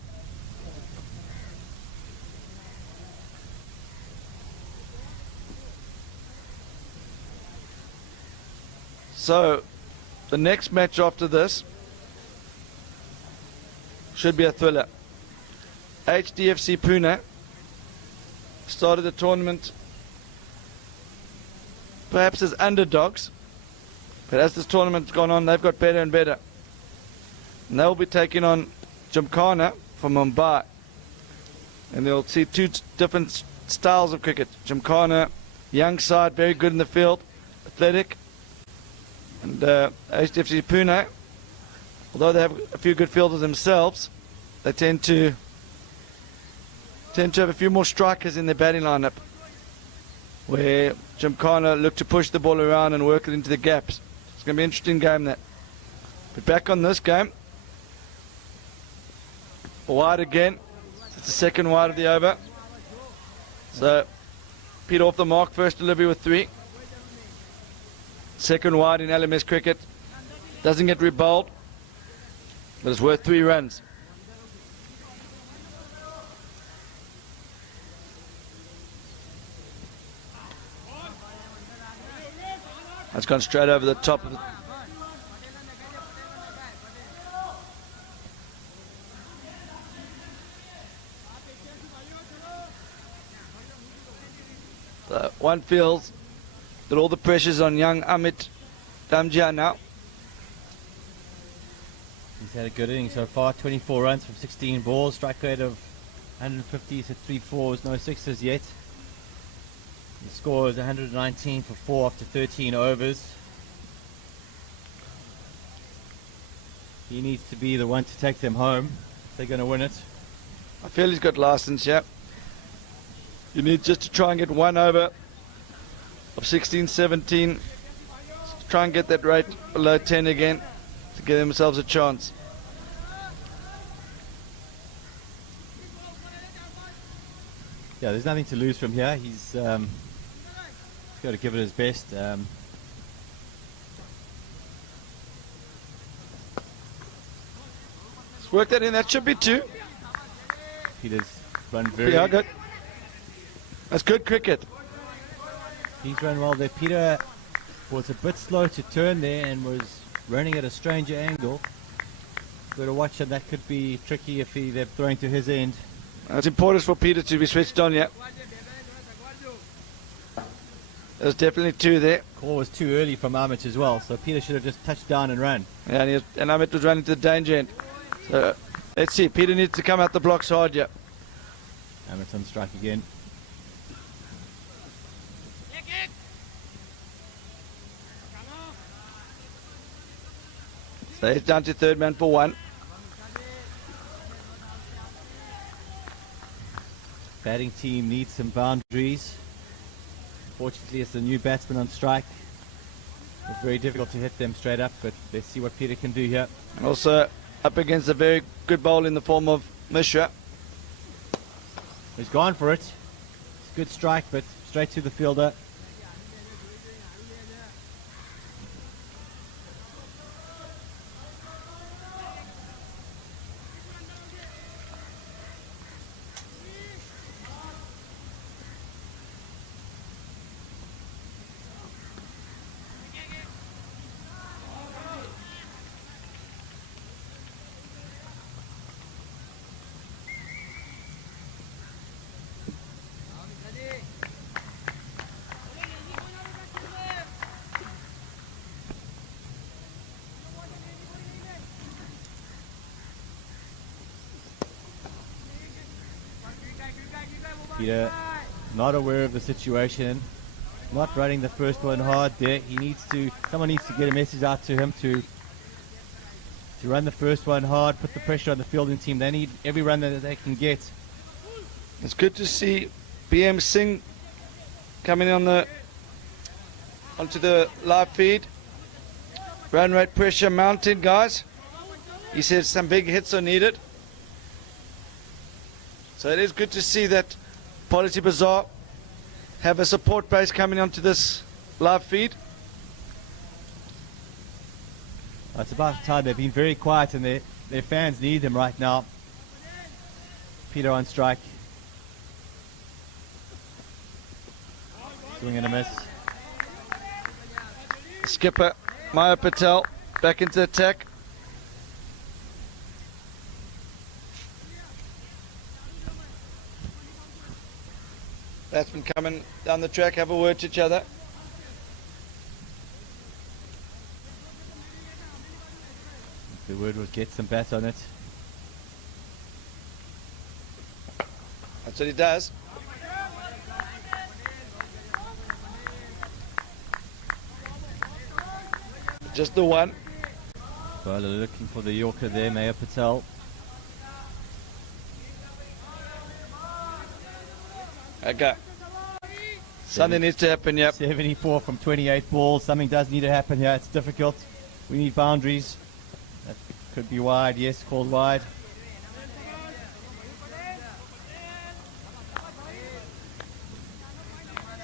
So, the next match after this should be a thriller. HDFC Pune started the tournament perhaps as underdogs, but as this tournament's gone on, they've got better and better. And they'll be taking on Gymkhana from Mumbai. And they'll see 2 different styles of cricket. Gymkhana young side, very good in the field, athletic. And HFC Pune, although they have a few good fielders themselves, they tend to have a few more strikers in their batting lineup, where Gymkhana look to push the ball around and work it into the gaps. It's going to be an interesting game, that. But back on this game, wide again. It's the second wide of the over. So Peter off the mark, first delivery with 3. Second wide in LMS cricket. Doesn't get rebowled, but it's worth 3 runs. That's gone straight over the top of the one feels that all the pressure's on young Amit Damjia now. He's had a good inning so far, 24 runs from 16 balls, strike rate of 150, he's hit 3 4s, no 6s yet. The score is 119 for 4 after 13 overs. He needs to be the one to take them home if they're going to win it. I feel he's got license, yeah. You need just to try and get 1 over of 16, 17. Try and get that rate below 10 again to give themselves a chance. Yeah, there's nothing to lose from here. He's got to give it his best. Let's work that in. That should be 2. Peter's run very... Yeah, good. That's good cricket. He's run well there. Peter was a bit slow to turn there and was running at a stranger angle. Got to watch him. That could be tricky if they're throwing to his end. It's important for Peter to be switched on, yeah. There's definitely 2 there. Call was too early from Amit as well, so Peter should have just touched down and run. Yeah, and Amit was running to the danger end. So let's see. Peter needs to come out the blocks hard, yeah. Amit's on strike again. So he's down to third man for 1. Batting team needs some boundaries. Fortunately, it's a new batsman on strike. It's very difficult to hit them straight up, but let's see what Peter can do here. Also up against a very good bowl in the form of Mishra. He's gone for it. It's a good strike, but straight to the fielder. Peter not aware of the situation, not running the first one hard there. Someone needs to get a message out to him to run the first one hard, put the pressure on the fielding team. They need every run that they can get. It's good to see BM Singh coming onto the live feed. Run rate pressure mounted, guys. He says some big hits are needed. So it is good to see that Policybazaar have a support base coming onto this live feed. It's about time. They've been very quiet and their fans need them right now. Peter on strike. Swing and a miss. Skipper Maya Patel back into attack. Batsmen coming down the track, have a word to each other. The word was get some bats on it. That's what he does. Just the one. Bowler looking for the Yorker there, Mayor Patel. Okay. Something needs to happen, yep. 74 from 28 balls. Something does need to happen here. It's difficult. We need boundaries. That could be wide. Yes, called wide.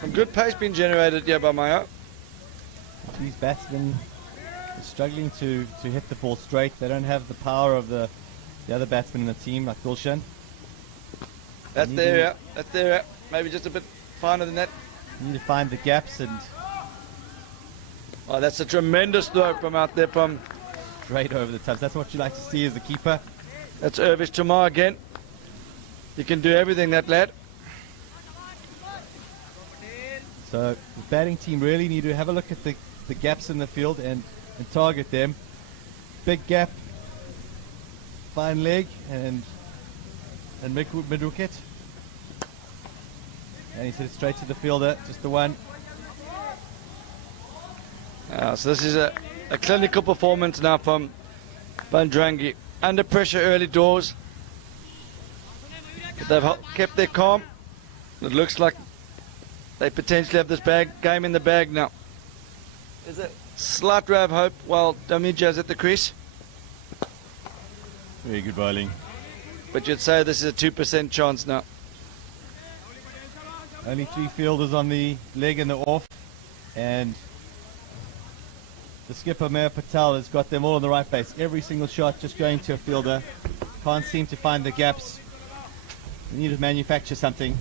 Some good pace being generated here by Maya. These batsmen are struggling to hit the ball straight. They don't have the power of the other batsmen in the team, like Gulshan. That's the area. That's the area. Maybe just a bit finer than that. You need to find the gaps and... Oh, that's a tremendous throw from out there from... Straight over the tubs. That's what you like to see as a keeper. That's Irvish Tamar again. He can do everything, that lad. So the batting team really need to have a look at the gaps in the field and target them. Big gap, fine leg, and mid wicket. And he's hit it straight to the fielder, just the one. So this is a clinical performance now from Bajrangi. Under pressure early doors. But they've kept their calm. It looks like they potentially have this game in the bag now. There's a slight ray of hope while Damija's at the crease. Very good bowling. But you'd say this is a 2% chance now. Only 3 fielders on the leg and the off. And the skipper, Mayor Patel, has got them all in the right place. Every single shot just going to a fielder. Can't seem to find the gaps. We need to manufacture something.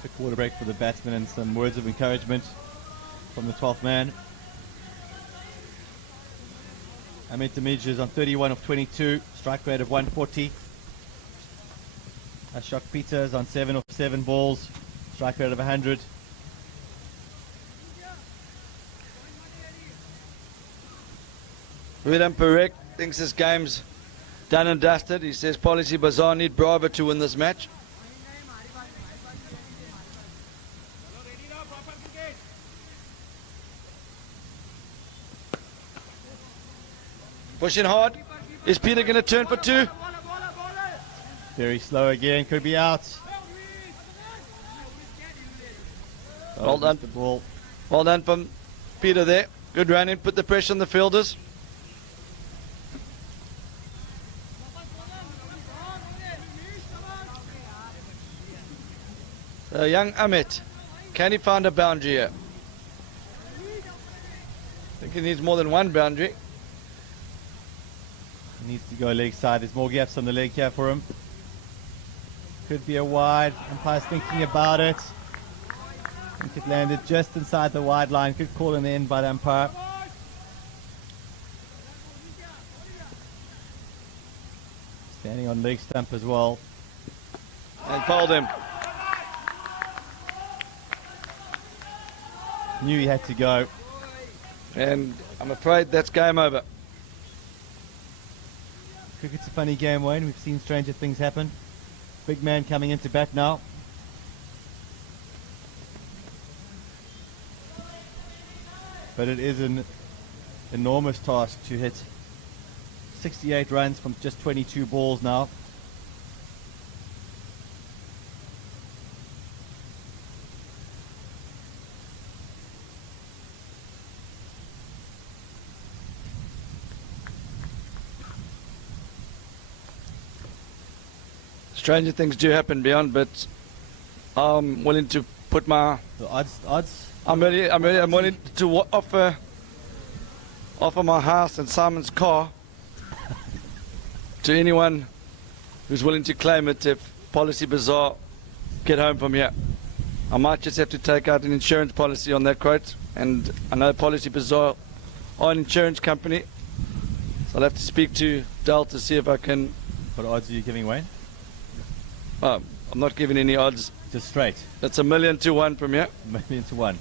Quick water break for the batsman and some words of encouragement from the 12th man. Amit Damij is on 31 of 22, strike rate of 140. Ashok Peters on 7 of 7 balls, strike rate of 100. Vidam Parekh thinks this game's done and dusted. He says Policybazaar need Bravo to win this match. Pushing hard. Is Peter going to turn for 2? Very slow again, could be out. Well done. The ball. Well done from Peter there. Good run in, put the pressure on the fielders. So young Amit, can he find a boundary here? I think he needs more than one boundary. He needs to go leg side. There's more gaps on the leg here for him. Could be a wide. Umpire's thinking about it. I think it landed just inside the wide line. Good call in the end by the umpire. Standing on leg stump as well. And fouled him. Knew he had to go. And I'm afraid that's game over. Cricket's a funny game, Wayne. We've seen stranger things happen. Big man coming into bat now. But it is an enormous task to hit 68 runs from just 22 balls now. Stranger things do happen beyond, but I'm willing to put my The odds. I'm willing to offer my house and Simon's car to anyone who's willing to claim it if Policybazaar get home from here. I might just have to take out an insurance policy on that quote, and I know Policybazaar are an insurance company, so I'll have to speak to Dell to see if I can. What odds are you giving, Wayne? I'm not giving any odds. Just straight. That's 1,000,000 to 1 from here. 1,000,000 to 1.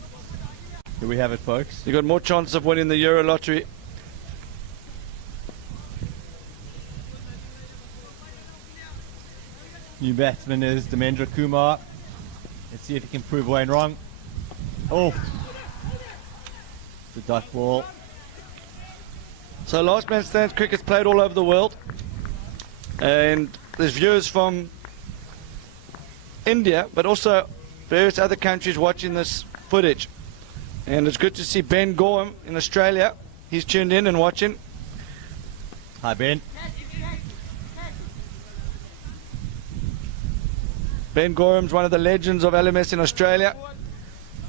Here we have it, folks. You got more chance of winning the Euro lottery. New batsman is Dharmendra Kumar. Let's see if he can prove Wayne wrong. Oh, the dot ball. So last man stands cricket's played all over the world, and there's viewers from India, but also various other countries watching this footage. And it's good to see Ben Gorham in Australia. He's tuned in and watching. Hi, Ben. Ben Gorham's one of the legends of LMS in Australia.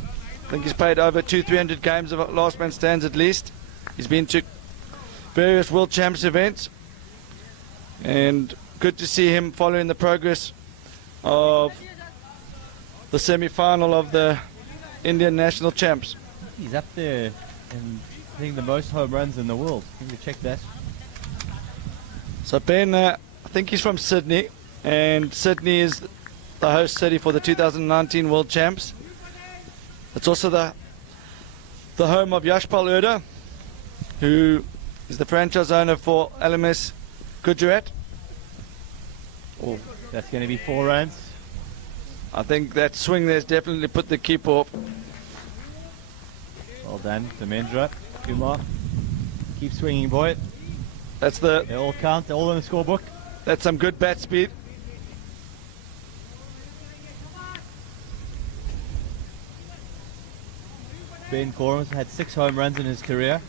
I think he's played over 200-300 games of last man stands at least. He's been to various World Champs events, and good to see him following the progress of the semi-final of the Indian National Champs. He's up there in, I think, the most home runs in the world. Can we check that? So Ben, I think he's from Sydney, and Sydney is the host city for the 2019 World Champs. It's also the home of Yashpal Urda, who is the franchise owner for LMS Gujarat. Oh, that's going to be 4 runs. I think that swing there's definitely put the keeper off. Well done, Dharmendra Kumar. Keep swinging, boy. They all count, they're all in the scorebook. That's some good bat speed. Ben Gorham's had 6 home runs in his career.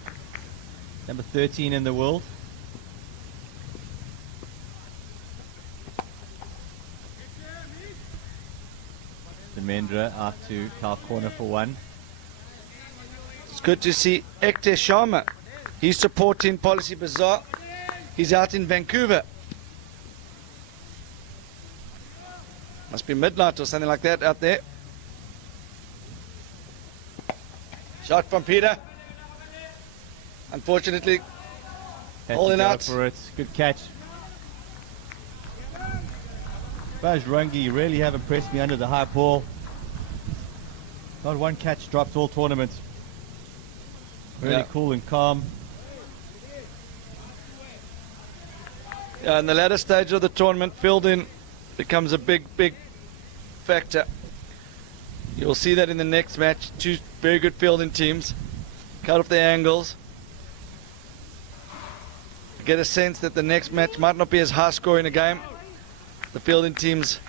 Number 13 in the world. Dharmendra out to Kyle corner for 1. It's good to see Ekte Sharma. He's supporting Policybazaar. He's out in Vancouver. Must be midnight or something like that out there. Shot from Peter. Unfortunately, holding out for it. Good catch. Bajrangi really have impressed me under the high ball. Not one catch dropped all tournament. Really cool and calm. Yeah, in the latter stage of the tournament, fielding becomes a big factor. You'll see that in the next match. 2 very good fielding teams. Cut off their angles. I get a sense that the next match might not be as high scoring a game. The fielding teams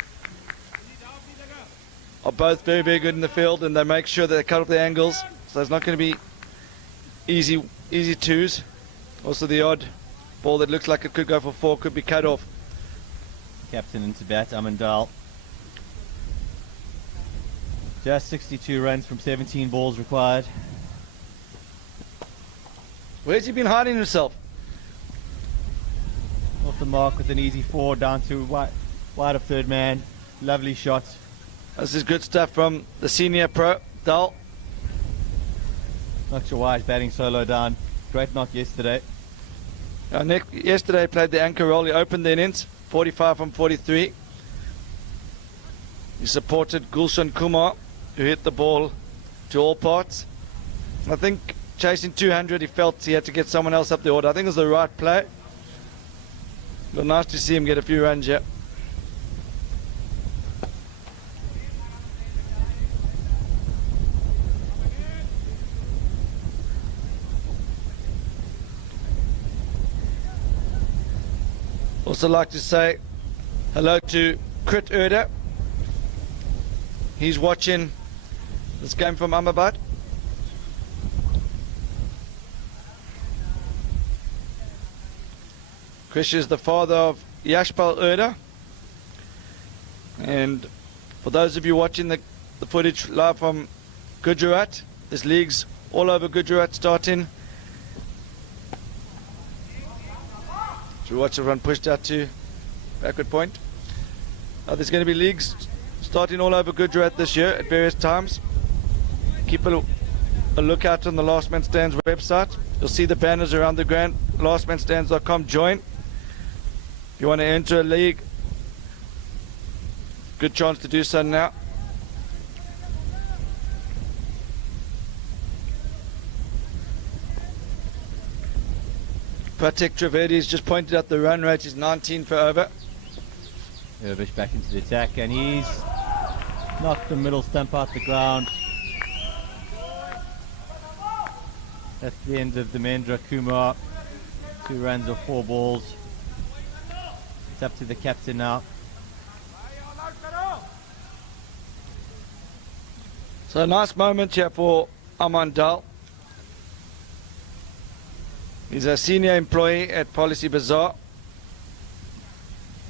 are both very good in the field, and they make sure that they cut off their angles. So it's not going to be easy twos. Also the odd ball that looks like it could go for 4 could be cut off. Captain into bat, Amandal. Just 62 runs from 17 balls required. Where's he been hiding himself? Off the mark with an easy 4 down to wide of third man. Lovely shot. This is good stuff from the senior pro, Dal. Not sure why he's batting so low down. Great knock yesterday. Nick yesterday played the anchor role. He opened the innings, 45 from 43. He supported Gulshan Kumar, who hit the ball to all parts. I think chasing 200, he felt he had to get someone else up the order. I think it was the right play. But nice to see him get a few runs here. Also like to say hello to Krit Urda. He's watching this game from Ahmedabad. Krish is the father of Yashpal Urda. And for those of you watching the footage live from Gujarat, there's leagues all over Gujarat starting. Should we watch everyone pushed out to backward point? There's going to be leagues starting all over Gujarat this year at various times. Keep a lookout on the Last Man Stands website. You'll see the banners around the ground. lastmanstands.com. Join. If you want to enter a league, good chance to do so now. Pratik Trivedi has just pointed out the run rate is 19 per over. Irvish back into the attack, and he's knocked the middle stump out the ground. That's the end of the Mendra Kumar. 2 runs of 4 balls. It's up to the captain now. So a nice moment here for Aman Dal. He's a senior employee at Policybazaar,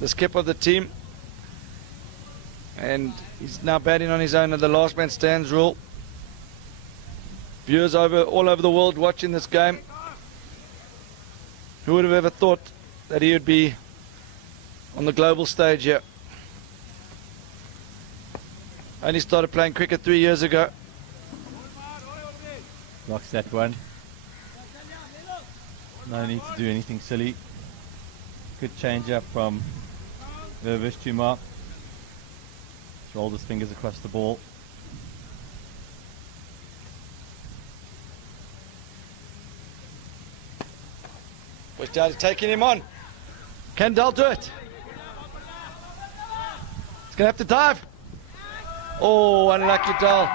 the skip of the team, and he's now batting on his own at the last man stands rule. Viewers all over the world watching this game. Who would have ever thought that he would be on the global stage here? Only started playing cricket 3 years ago. Blocks that one. No need to do anything silly. Good change up from Irvish Kumar. Rolled his fingers across the ball. He's taking him on. Can Dal do it? He's going to have to dive. Oh, unlucky Dal.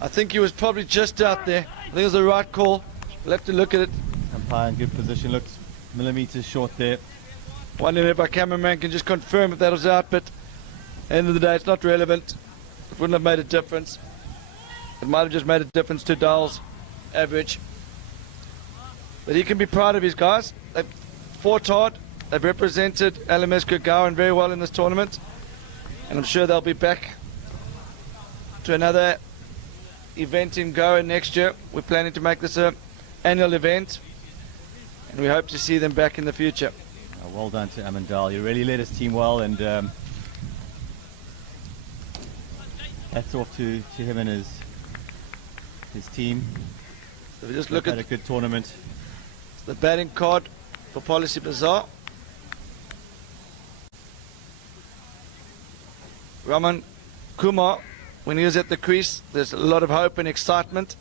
I think he was probably just out there. I think it was the right call. We'll have to look at it. Umpire in good position, looks millimeters short there. Wondering if our cameraman can just confirm if that was out, but at the end of the day, it's not relevant. It wouldn't have made a difference. It might have just made a difference to Dal's average. But he can be proud of his guys. They've fought hard. They've represented LMS Gurgaon very well in this tournament. And I'm sure they'll be back to another event in Goa next year. We're planning to make this an annual event. And we hope to see them back in the future. Well done to Amandal. He really led his team well, and hats off to him and his team. So we just look at a good tournament. The batting card for Policybazaar. Raman Kumar, when he was at the crease, there's a lot of hope and excitement.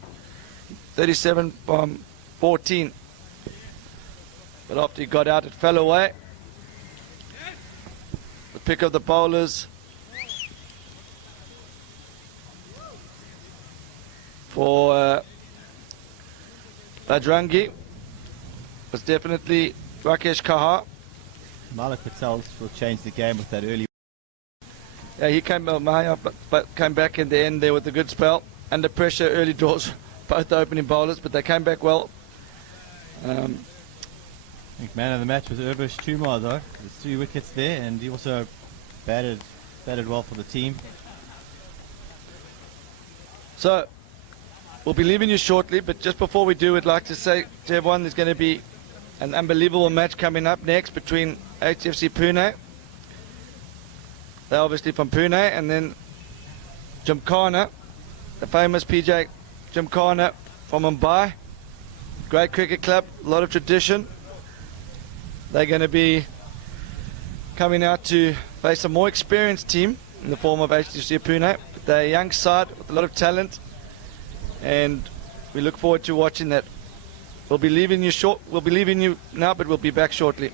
37 from 14. But after he got out, it fell away. The pick of the bowlers for Bajrangi was definitely Rakesh Kahar. Malik Patel will change the game with that early. Yeah, he came but came back in the end there with a good spell. Under pressure, early doors, both the opening bowlers, but they came back well. I think man of the match was Irvish Kumar though. There's 3 wickets there, and he also batted well for the team. So we'll be leaving you shortly, but just before we do, we'd like to say to everyone there's going to be an unbelievable match coming up next between HFC Pune. They're obviously from Pune, and then Gymkhana, the famous PJ Gymkhana from Mumbai. Great cricket club, a lot of tradition. They're going to be coming out to face a more experienced team in the form of HFC Pune. They're a young side with a lot of talent, and we look forward to watching that. We'll be leaving you now, but we'll be back shortly.